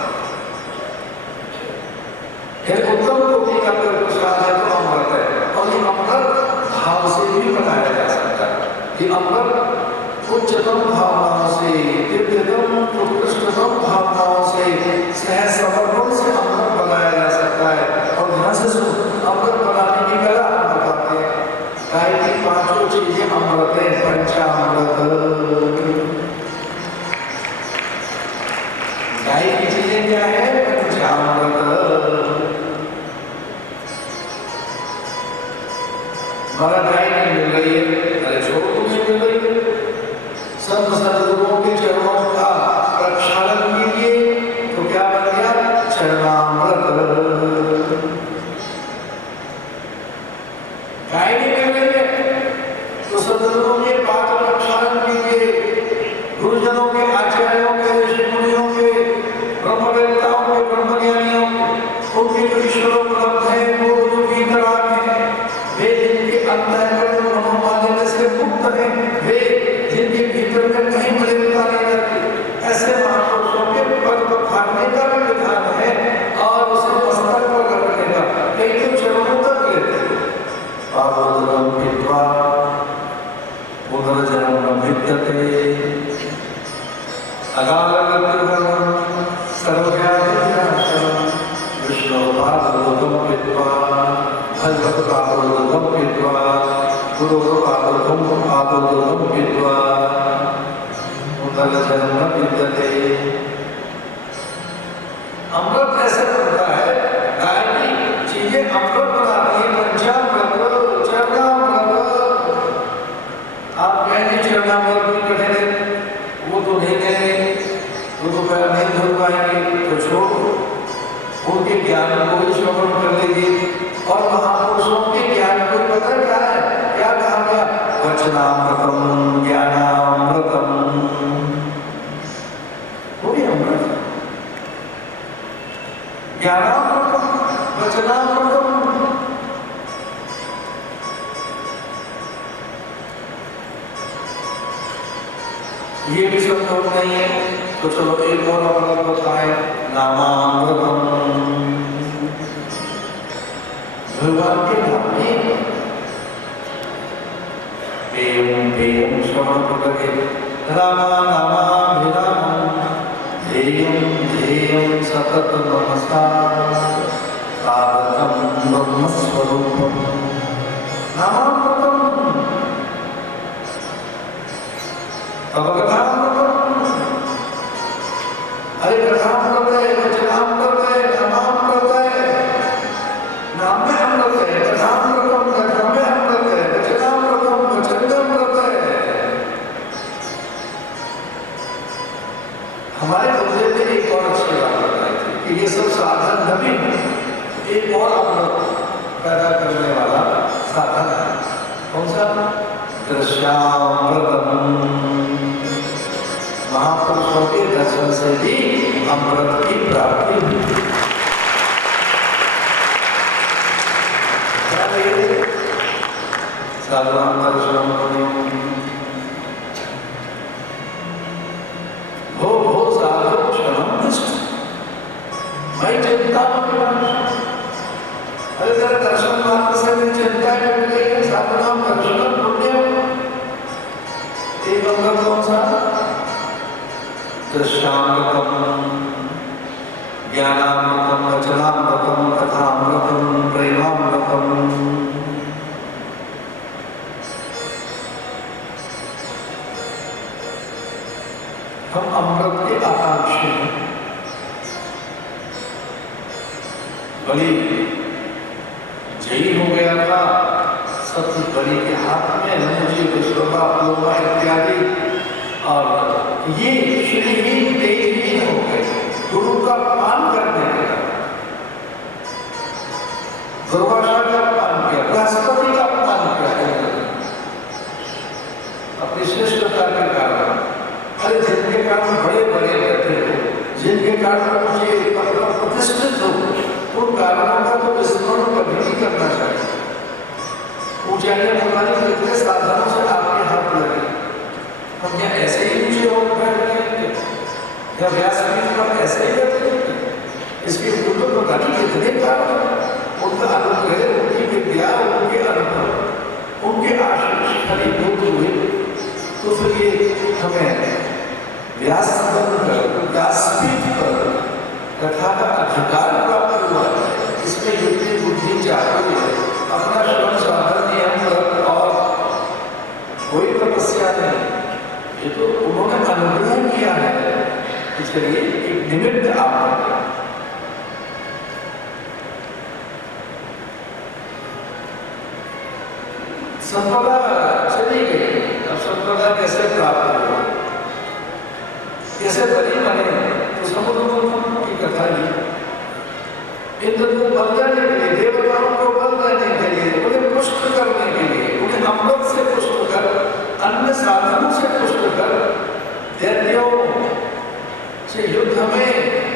यदि उत्तम कोटि का प्रसाद है तो अमृत है, और ये अमृत भाव से भी बनाया जा सकता है। ये अमृत उच्चतम भावनाओं से, दिव्यतम उत्कृष्टतम भावनाओं से, सहज समर्पण से अमृत बनाया जा सकता है। और ध्यान से सुनो, अमृत बनाने की कला हम बताते हैं। गाय की 5 चीजें अमृत है, पंचामृत। गाय की चीजें क्या है? पंचामृत। हमारा गाय नहीं मिल रही है, अरे छोड़ तुम्हें मिल रही है, संत अगाधगतिवर्णं सर्वव्यापिनाशनं विष्णुपादोदकं विद्वा भगवत्पादोदकं विद्वा गुरुपादोदकं विद्वा मुदलजन्म विद्यते। अमृत ऐसे बनता है, गाय की चीजें अमृत बनाती है, पंचामृत, चरणामृत। आप कहेंगे चरणामृत भी कठिन, वो तो नहीं देंगे, वो तो पैर नहीं धुल पाएंगे, तो छोड़ो, उनके ज्ञान को भी श्रवण कर लीजिए। और महापुरुषों के ज्ञान को पता क्या है, क्या कहा गया, वचनामृतम ज्ञानामृतम, वो भी अमृत, ज्ञानामृतम वचनामृतम। ये भी संभव नहीं है, तो चलो एक और अमृत बताएं, नामामृतम, भगवान के नाम में पेयम श्रवण करके रामा नामाभिरामं ध्येयं सतत नमस्कार तारकं ब्रह्मस्वरूपं नामामृतम तब कथामृतम। अरे कथामृत है, वचनामृत है, नामामृत है, नाम में अमृत है, कथामृतम कथा में अमृत है, वचनामृतम वचन में अमृत है। हमारे बंदे ने एक और अच्छी बात बताई थी कि ये सब साधन नवीन एक और अमृत पैदा करने वाला साधन है। कौन सा? दृश्यामृतम, महापुरुषों के दर्शन से भी अमृत की प्राप्ति हुई। साधुनाम दर्शनम भो साधु क्षणम निष्ठ मैं चिंता में। अरे तेरा दर्शन मात्र से मेरी चिंता कर गई है। साधुनाम दर्शनम पुण्यम, एक अमृत कौन सा? दृश्यामृतम ज्ञानामृतम वचनामृतम कथामृतम प्रेमामृतम। हम अमृत के आकांक्षी हैं। बलि जयी हो गया था, सत्य बलि के हाथ में मुझे विश्वका प्लोमा इत्यादि, और ये श्रीहीन तेजहीन हो गए गुरु का अपमान करने लगा। दुर्वासा का अपमान किया, बृहस्पति का अपमान किया अपनी श्रेष्ठता के कारण। अरे जिनके कारण बड़े बड़े रहते हो, जिनके कारण मुझे प्रतिष्ठित हो, उन कारणों का तो विस्मरण कभी नहीं करना चाहिए। ऊंचाइयां बनाने कितने साधनों से आपके हाथ लगे, हम क्या ऐसे ही ऊंचे हो बैठे या व्यासपीठ पर ऐसे ही बैठे? इसके ऊपर पता नहीं कितने कारण, उनका अनुग्रह, उनकी विद्या, उनके अनुभव, उनके आशीष फलीभूत हुए। तो फिर ये हमें व्यास बनकर व्यासपीठ पर कथा का अधिकार प्राप्त हुआ है। इसमें युक्ति बुद्धि चाहिए, अपना श्रम साधन नियम और कोई तपस्या नहीं, ये तो उन्होंने अनुग्रह किया है। इसलिए एक निमित्त आप संपदा चली गई। अब संपदा कैसे प्राप्त हो, कैसे बलि बने? तो समुद्र की कथा ही इंद्र को बल देने के लिए, देवताओं को बल देने के लिए, उन्हें पुष्ट करने के लिए, उन्हें अमृत से पुष्ट कर, अन्य साधनों से पुष्ट कर, दैत्यों से युद्ध में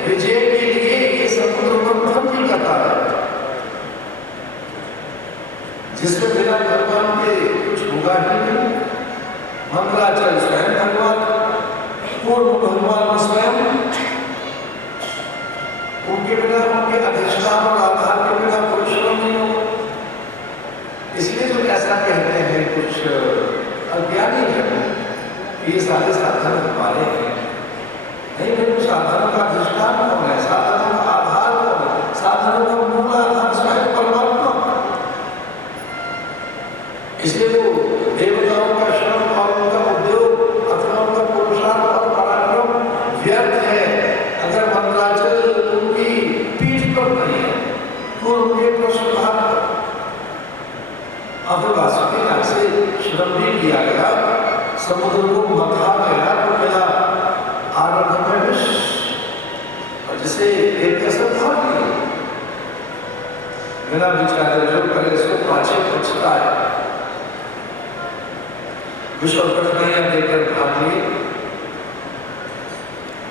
विजय के लिए ये समुद्र मंथन की कथा है, जिसके बिना भगवान के कुछ होगा ही नहीं। मंगलाचल स्वयं भगवान, पूर्व भगवान स्वयं, उनके बिना, उनके अधिष्ठान और आधार के बिना कोई श्रम नहीं होगा। इसलिए जो ऐसा कहते हैं कुछ अज्ञानी जन, ये सारे साधन हमारे हैं। नहीं फिर साधनों का अधिष्ठान कौन है, साधनों का आधार कौन है, साधनों का मूल आधार स्वयं परमात्मा। इसलिए वो देवताओं का श्रम और उनका उद्योग अथवा उनका पुरुषार्थ और पराक्रम व्यर्थ है अगर मंदराचल उनकी पीठ पर नहीं है, तो उनके पृष्ठभाग पर। अब वासुकी नाग से श्रम भी किया गया, समुद्र को मथा गया तो मिला आरंभ में विष, और जिसे एक कैसे भाग लिया बिना विचारे जो करे सो पाछे पछता है। विष और कठिनाइयां देकर भाग लिए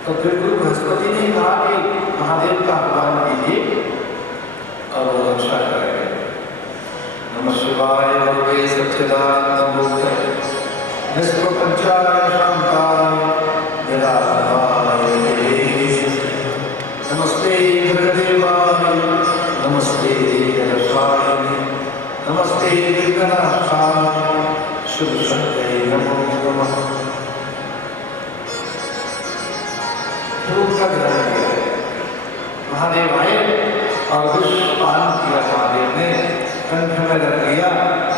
तो फिर गुरु बृहस्पति ने कहा कि महादेव का आह्वान कीजिए और वो रक्षा करेंगे। नमः शिवाय गुरुवे सच्चिदानंदमूर्ते निष्प्रपंचाय शांताय निराधाराय नमस्ते गुरुदेवाय नमस्ते यशाय नमस्ते विघ्ननाशाय शुभ शक्ते नमो नमः। का ध्यान किया महादेव आए और विष पान किया, महादेव ने कंठ में रख लिया,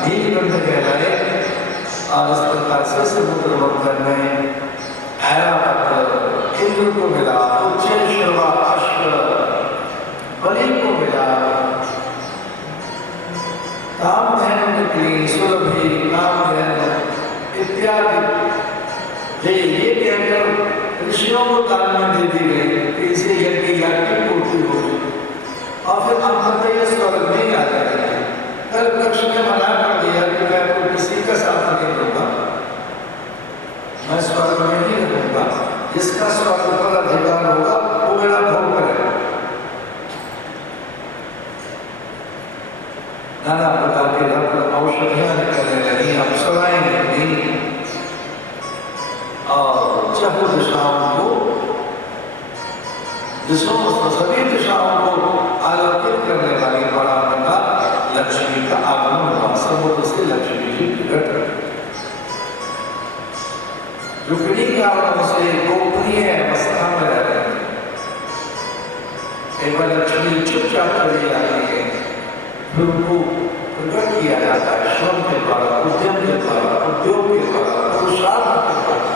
नीलकंठ कहलाए और इस प्रकार से समुद्र मंथन में ऐरावत इंद्र को मिला, उच्चैश्रवा अश्व बलि को मिला, कामधेनु निकली, सुरभि कामधेनु इत्यादि ये कहकर ऋषियों को दान में दे दी गई, इसे यज्ञ की पूर्ति होगी और फिर अंत ये स्वर्ग में आ जाएगा। कल वृक्ष ने मना कर दिया कि मैं तो किसी का साथ नहीं दूंगा, मैं स्वर्ग में नहीं रहूंगा, जिसका स्वर्ग पर अधिकार होगा वो मेरा भोग करेगा। नाना प्रकार के रत्न औषधियां निकलने लगी, अप्सराएं निकली और चहुँ दिशाओं को सभी दिशाओं को आलोकित करने वाली बड़ा बड़ा लक्ष्मी का आगमन हुआ। समुद्र से लक्ष्मी जी प्रकट हुई, जो किन्हीं कारणों से गोपनीय अवस्था में रह रहे थे। एक बार लक्ष्मी चुपचाप चली आती है, फिर उनको प्रकट किया जाता है श्रम के द्वारा, उद्यम के द्वारा, उद्योग के द्वारा, पुरुषार्थ के द्वारा।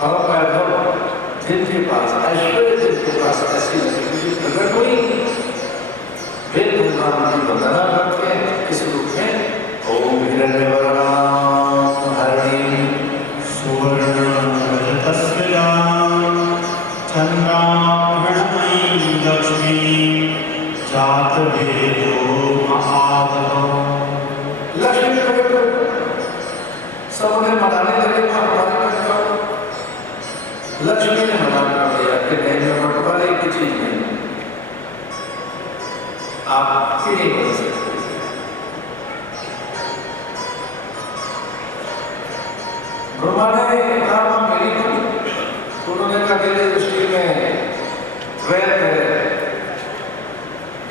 परम वैभव जिनके पास ऐश्वर्य, जिनके पास ऐसी लक्ष्मी प्रकट हुई, वे भगवान की वंदना करते हैं इस रूप में। ओम हिरण्यवर्णां हरिणीं सुवर्णरजतस्मितां चन्द्राभरणमयीं लक्ष्मीं जातवेदो महाबलो। लक्ष्मी प्रकट हो, सबने मनाने लगे, लक्ष्मी ने मना कर दिया कि नहीं, मैं बंटवारे की चीज नहीं, आप नहीं बन सकते। ब्रह्मा ने कहा मेरी तो उन्होंने कहा तेरे दृष्टि में द्वैत है,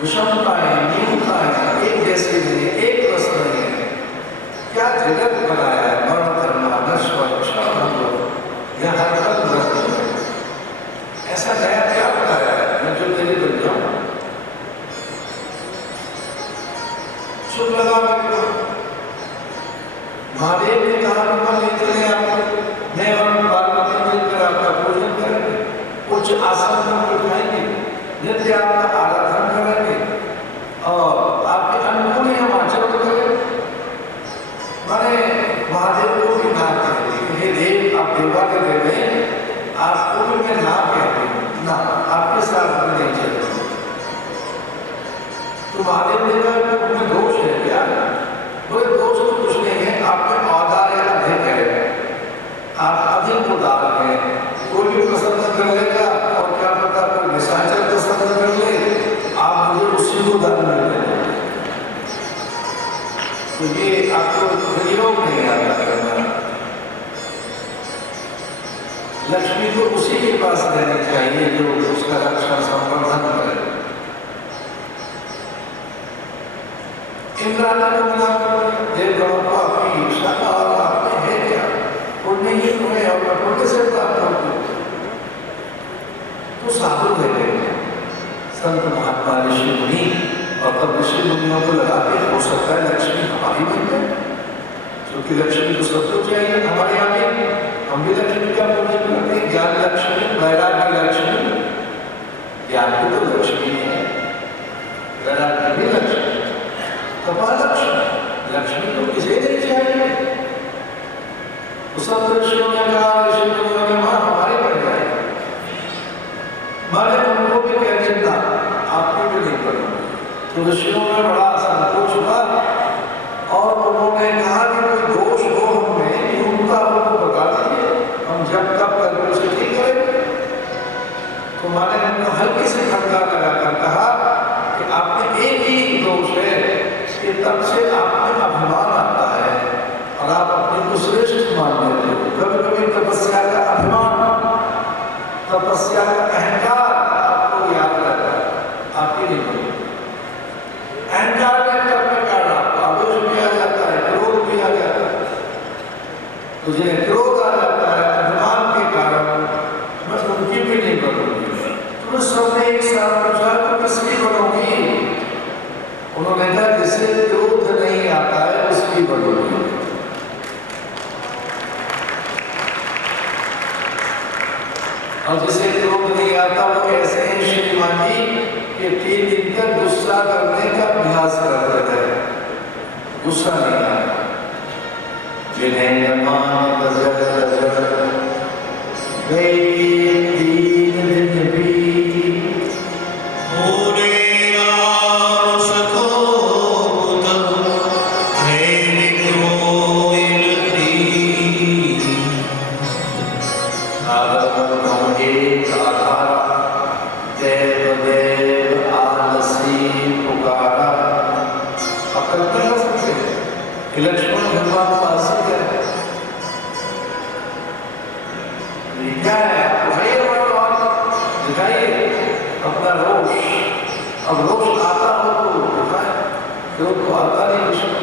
विषमताएं, न्यूनताएं एक जैसी नहीं, एक रस नहीं है, क्या जगत बनाया है, वर्ण धर्म नश्वर क्षण या हर ऐसा नया क्या बनाया है, मैं जो तेरी बन जाऊं। शुभ लगा महादेव ने कहा ले चले आपको, मैं और पार्वती मिलकर आपका पूजन करेंगे, उच्च आसन पर बैठाएंगे, नित्य आपका आराधन करेंगे और आपके अनुकूल हम आचरण करेंगे। मैंने महादेव को भी ना कह हे देव, आप देवा के देव हैं, आपको भी मैं ना कहती हूँ ना, आपके साथ में नहीं चलूंगा। तो महादेव ने कहा तुम्हें दोष है क्या? बोले दोष तो कुछ नहीं है, आप में औदार्य अधिक है, आप अधिक उदार हैं, कोई भी पसंद कर लेगा और क्या पता कोई निशाचर पसंद कर ले, आप मुझे उसी को दान में दें। तो ये आपको विनियोग नहीं आता करना, लक्ष्मी को उसी के पास रहनी चाहिए जो उसका रक्षा संवर्धन करे। इंद्राणी को मिला देवगणों को आपकी इच्छा और आपने है क्या, पुण्य ही तुम्हें और पुण्य कैसे प्राप्त होगी? तो साधु कहते हैं, संत महात्मा ऋषि मुनि, और तब ऋषि मुनियों को लगा के हो सकता है लक्ष्मी हमारी बन जाए, क्योंकि लक्ष्मी तो सबको चाहिए हमारे यहाँ भी। हम भी लक्ष्मी का पूजन करते हैं, ज्ञान लक्ष्मी, वैराग्य लक्ष्मी। ज्ञान भी तो लक्ष्मी है, वैराग्य भी लक्ष्मी, तपा लक्ष्मी। लक्ष्मी तो किसे नहीं चाहिए? तो सब ऋषियों ने कहा, ऋषि मुनियों ने मां हमारे बन जाए। मैंने उनको भी कह देता, आपको भी नहीं करूँगा। तो ऋषियों में बड़ा संकोच हुआ और उन्होंने कहा कि कोई दोष हो हमें, न्यूनता हो तो बता दीजिए, हम जब तब करके उसे ठीक करेंगे। तो मैंने उनको हल्की से ठंडा लगाकर कहा कि आपने एक ही दोष है कि तब से आप में अभिमान आता है और आप अपने को श्रेष्ठ मान लेते हो। कभी कभी तपस्या का अभिमान, तपस्या का अहंकार आपको याद रहता है, आपकी नहीं होती। अहंकार में करने का आपको आवेश भी आ जाता है, क्रोध भी आ जाता है। तो जिन्हें क्रोध आ जाता है अभिमान के कारण, मैं उनकी भी नहीं बनूंगी। तो सबने एक साथ पूछा, तो किसकी बनोगी? उन्होंने कहा जिसे क्रोध नहीं आता है उसकी बनोगी। और जिसे क्रोध नहीं आता वो ऐसे ही श्रीमान जी कि 3 दिन तक गुस्सा करने का अभ्यास करते रहे, गुस्सा नहीं आता। जिन्हें मान गजर लक्ष्मण भगवान पास क्या है? दिखाइए अपना रोष। अब रोष आता हो तो दिखाए, क्रोध तो आता नहीं विष्णु।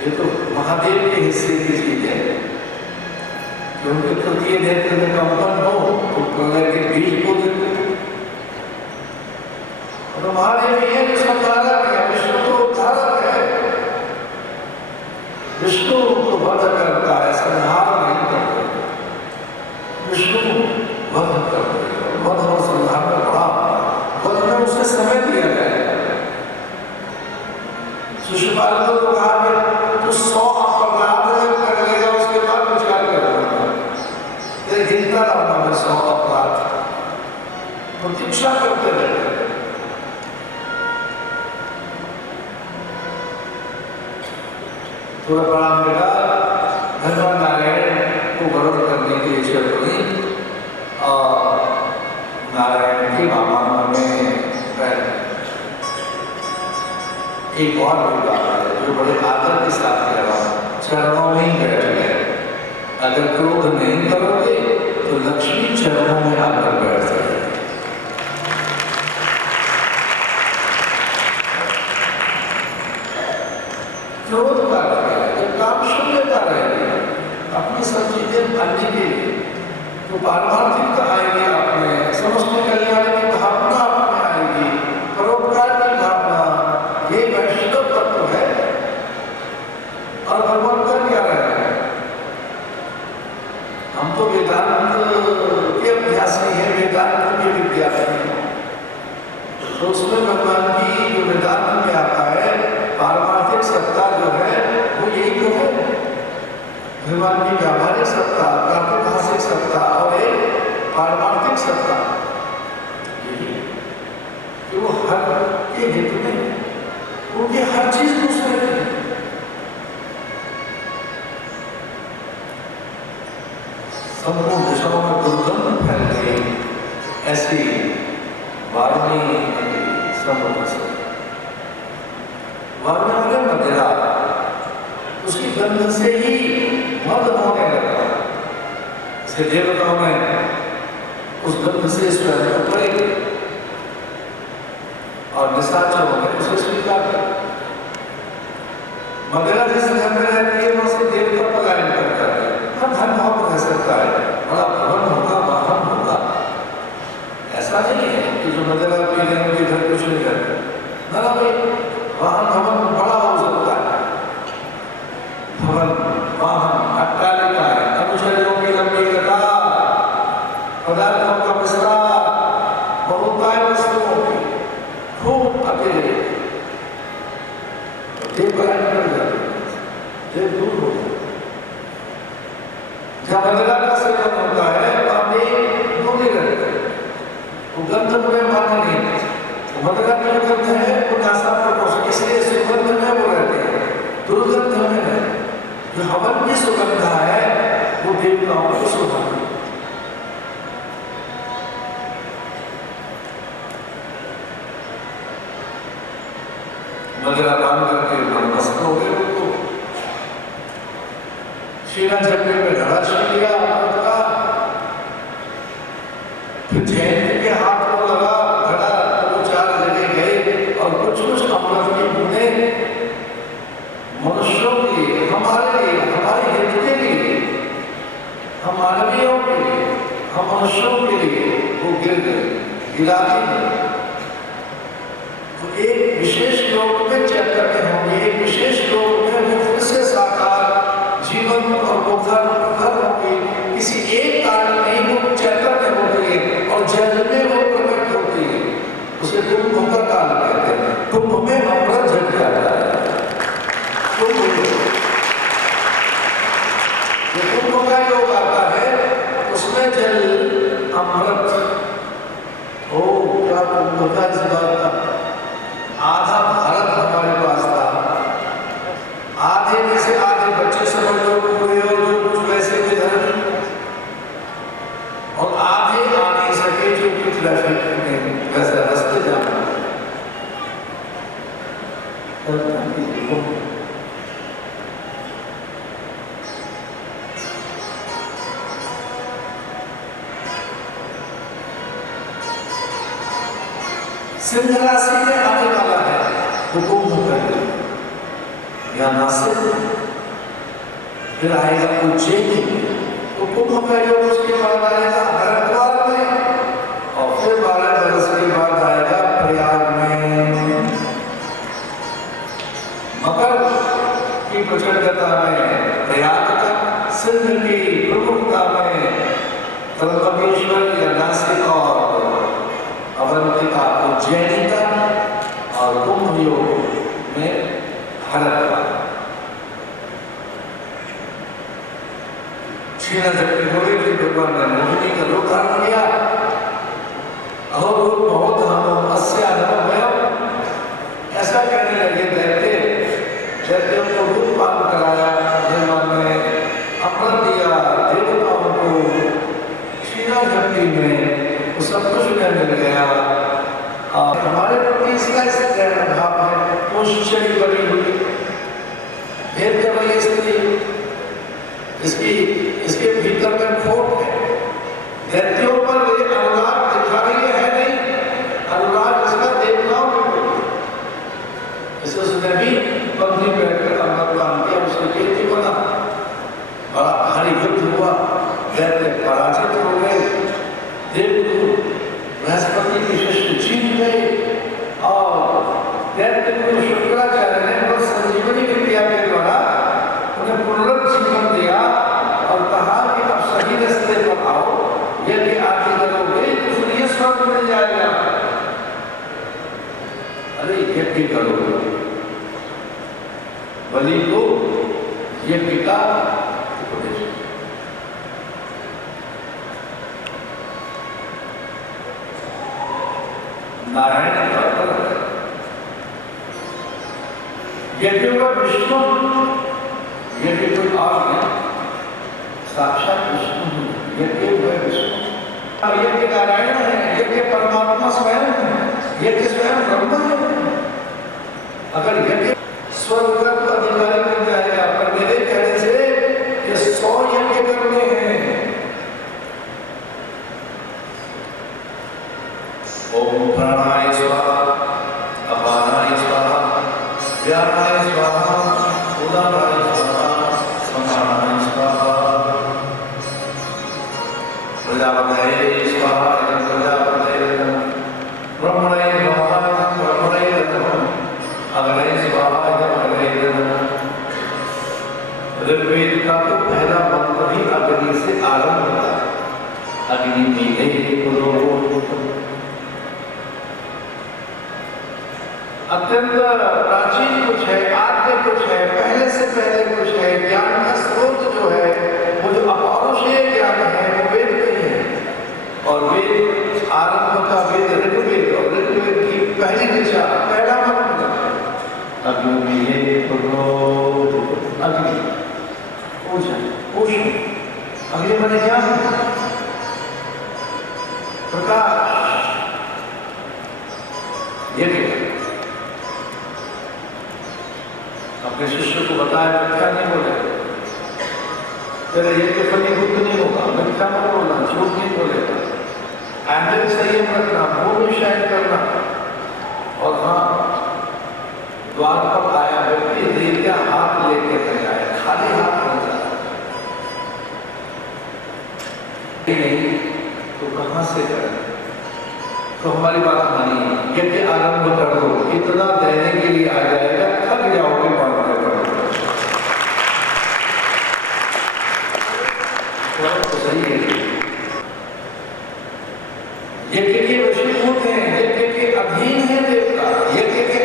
ये तो महादेव के हिस्से की चीज है कि उनके तृतीय नेत्र में कंपन हो तो प्रलय के बीज को देते। तो महादेव ये जो संधारक है, विष्णु तो उद्धारक है। विष्णु तो वध करता है, संहार नहीं करते। विष्णु वध करते हैं, वध और संहार का बड़ा वध में उसे समय दिया जाएगा। शिशुपाल को तो कहा कि तू 100 अपराध कर लेगा उसके बाद विचार करेगा। गिनता रहना मैं 100 अपराध, प्रतीक्षा करते रहते। थोड़ा प्रणाम बेटा, भगवान नारायण को वरुण करने के लिए चल रही और नारायण के मामा में एक और भी बात है जो बड़े आदर के साथ कह रहा हूँ, चरणों में ही बैठ गए। अगर क्रोध नहीं करोगे तो लक्ष्मी चरणों में आकर बैठ जाएगी। क्रोध का काम शून्यता रहेगी, अपनी सब चीजें अन्य के लिए तो पारमार्थिकता आएगी, आपने समस्त कल्याण की भावना आपने आएगी, परोपकार की भावना। ये वैष्णव तत्व है। और भगवान का क्या रहेगा? हम तो वेदांत के अभ्यासी हैं, वेदांत के विद्यार्थी हैं। तो उसमें भगवान की जो वेदांत में आता है पारमार्थिक सत्ता जो है वो यही तो है। भगवान की व्यावहारिक सत्ता, प्रातिभाषिक सत्ता और एक पारमार्थिक सत्ता, यही कि वो हर के हित में उनकी हर चीज दूसरे की। संपूर्ण दिशाओं में दुर्गंध फैल गई, ऐसी वारुणी समुद्र से वारुणी मदिरा, उसकी गंध से ही मद होने लगा। इसे देवताओं ने उस गंध से स्वयं पड़े और निशाचरों ने उसे स्वीकार किया। मदिरा जिस घर में रहती है वहां से देवता पलायन करता है, धन भाव जब मदिरा का सेवन होता है तो आप दो नहीं रहते, वो गंध में माने नहीं, मदिरा का जो गंध है वो नासा पर पहुंचे, इसलिए सुगंध में वो रहते हैं, दुर्गंध में नहीं। जो हवन की सुगंध है वो देवताओं को सुगंध। मदिरा पान करके मस्त हो गए तो शीला झपटे में घड़ा छीन लिया अमृत का, फिर जयंती के हाथ को लगा घड़ा, तो वो 4 जगह गए और कुछ कुछ अमृत की बूंदें मनुष्यों के लिए, हमारे लिए, हमारे हित के लिए, हम मानवीयों के लिए, हम मनुष्यों के लिए वो गिर गए, गिरा दी। तो एक विशेष लोक में चैतन्य होंगे, एक विशेष लोक में वो फिर से साकार जीवन और मुखर होंगे, किसी एक कारण नहीं वो चैतन्य होती है और जल में वो प्रकट होती है, उसे कुंभ का काल कहते हैं। कुंभ में अमृत झट जाता है, कुंभ का योग आता है, उसमें जल अमृत। ओ क्या कुंभ का इस बात का आधा भारत हमारे पास था, आधे में से आधे बच्चे समझ लो पूरे और जो कुछ वैसे थे धर्म, और आधे आ नहीं सके जो कुछ वैसे रास्ते जाना। सिंह राशि में आने वाला है वो कुंभ कर या नासिक, फिर आएगा उज्जैन, तो कुंभ का योग उसके बाद आएगा हरिद्वार में, और फिर 12 बरस के बाद आएगा प्रयाग में। मकर की प्रचंडता में प्रयाग का, सिंह की प्रमुखता में त्र्यंबकेश्वर या नासिक और अवंतिका उज्जैन का, और कुंभ योग में हरिद्वार। शीला झपटी हो गई थी, भगवान ने मोहिनी का रूप धारण किया, अहो बहुत हम अस्य ऐसा कहने लगे दैत्य, दैत्यों को दूध पान कराया, भगवान ने अमृत दिया देवताओं को, शीला झपटी में वो सब कुछ उन्हें मिल गया। और हमारे प्रति इसका गहरा भाव है, वो शिक्षणी बनी हुई भेद कर रही स्त्री, इसके भीतर में खोट है, दैत्यों पर एक अनुराग दिखा रही है नहीं, अनुराग इसका देवताओं में, इसे उसने भी बंदी बैठकर अमृत पान किया, उसने कीर्ति बना, बड़ा भारी युद्ध हुआ, दैत्य पराजित हो गए, देवगुरु बृहस्पति की शिष्य जीत गए, और दैत्य गुरु शुक्राचार्य ने बस संजीवनी विद्या के द्वारा उन्हें पुनरुज्जीवन दिया और कहा कि अब सही रास्ते पर आओ, यदि आगे करोगे तो फिर ये स्वर्ग मिल जाएगा। अरे यज्ञ करो, बलि को यज्ञ का उपदेश। नारायण यज्ञ का विष्णु, यज्ञ कोई और नहीं, साक्षात विष्णु, यज्ञ है विष्णु, यज्ञ नारायण है, यज्ञ परमात्मा स्वयं है, यज्ञ स्वयं ब्रह्म है। अगर यज्ञ स्वर्ग का अधिकारी बन जाएगा, पर मेरे कहने से ये 100 यज्ञ करने हैं। ओम प्राणाय स्वाहा, अपानाय स्वाहा, व्यानाय स्वाहा, उदानाय स्वाहा, समानाय स्वाहा, प्रजापतये स्वाहा, प्रजापतये नमः, ब्रह्मणे स्वाहा, ब्रह्मणे नमः, अग्नये स्वाहा, अग्नये नमः। ऋग्वेद का तो पहला मंत्र ही अग्नि से आरंभ होता है, अग्नि में पुरोहित। अत्यंत प्राचीन कुछ है, आद्य कुछ है, पहले से पहले कुछ है, ज्ञान का स्रोत जो है वो जो अपौरुष अगले मैंने क्या प्रकाश ये अपने शिष्य को बताया मिथ्या नहीं बोले, तेरा ये कि फलीभूत नहीं होगा, मिथ्या मत बोलना, झूठ नहीं बोलेगा, एंडल संयम रखना, मुंह में शायद करना। और हाँ, द्वार पर आया व्यक्ति देविया हाथ लेके तक आए, खाली हाथ नहीं जाता नहीं तो कहां से करें? तो हमारी बात मानिए, यदि आरंभ कर दो, इतना देने के लिए आ जाएगा, थक जाओगे मानते पड़ोगे। तो सही है, यज्ञ के वशीभूत हैं, यज्ञ के अधीन है देवता, यज्ञ के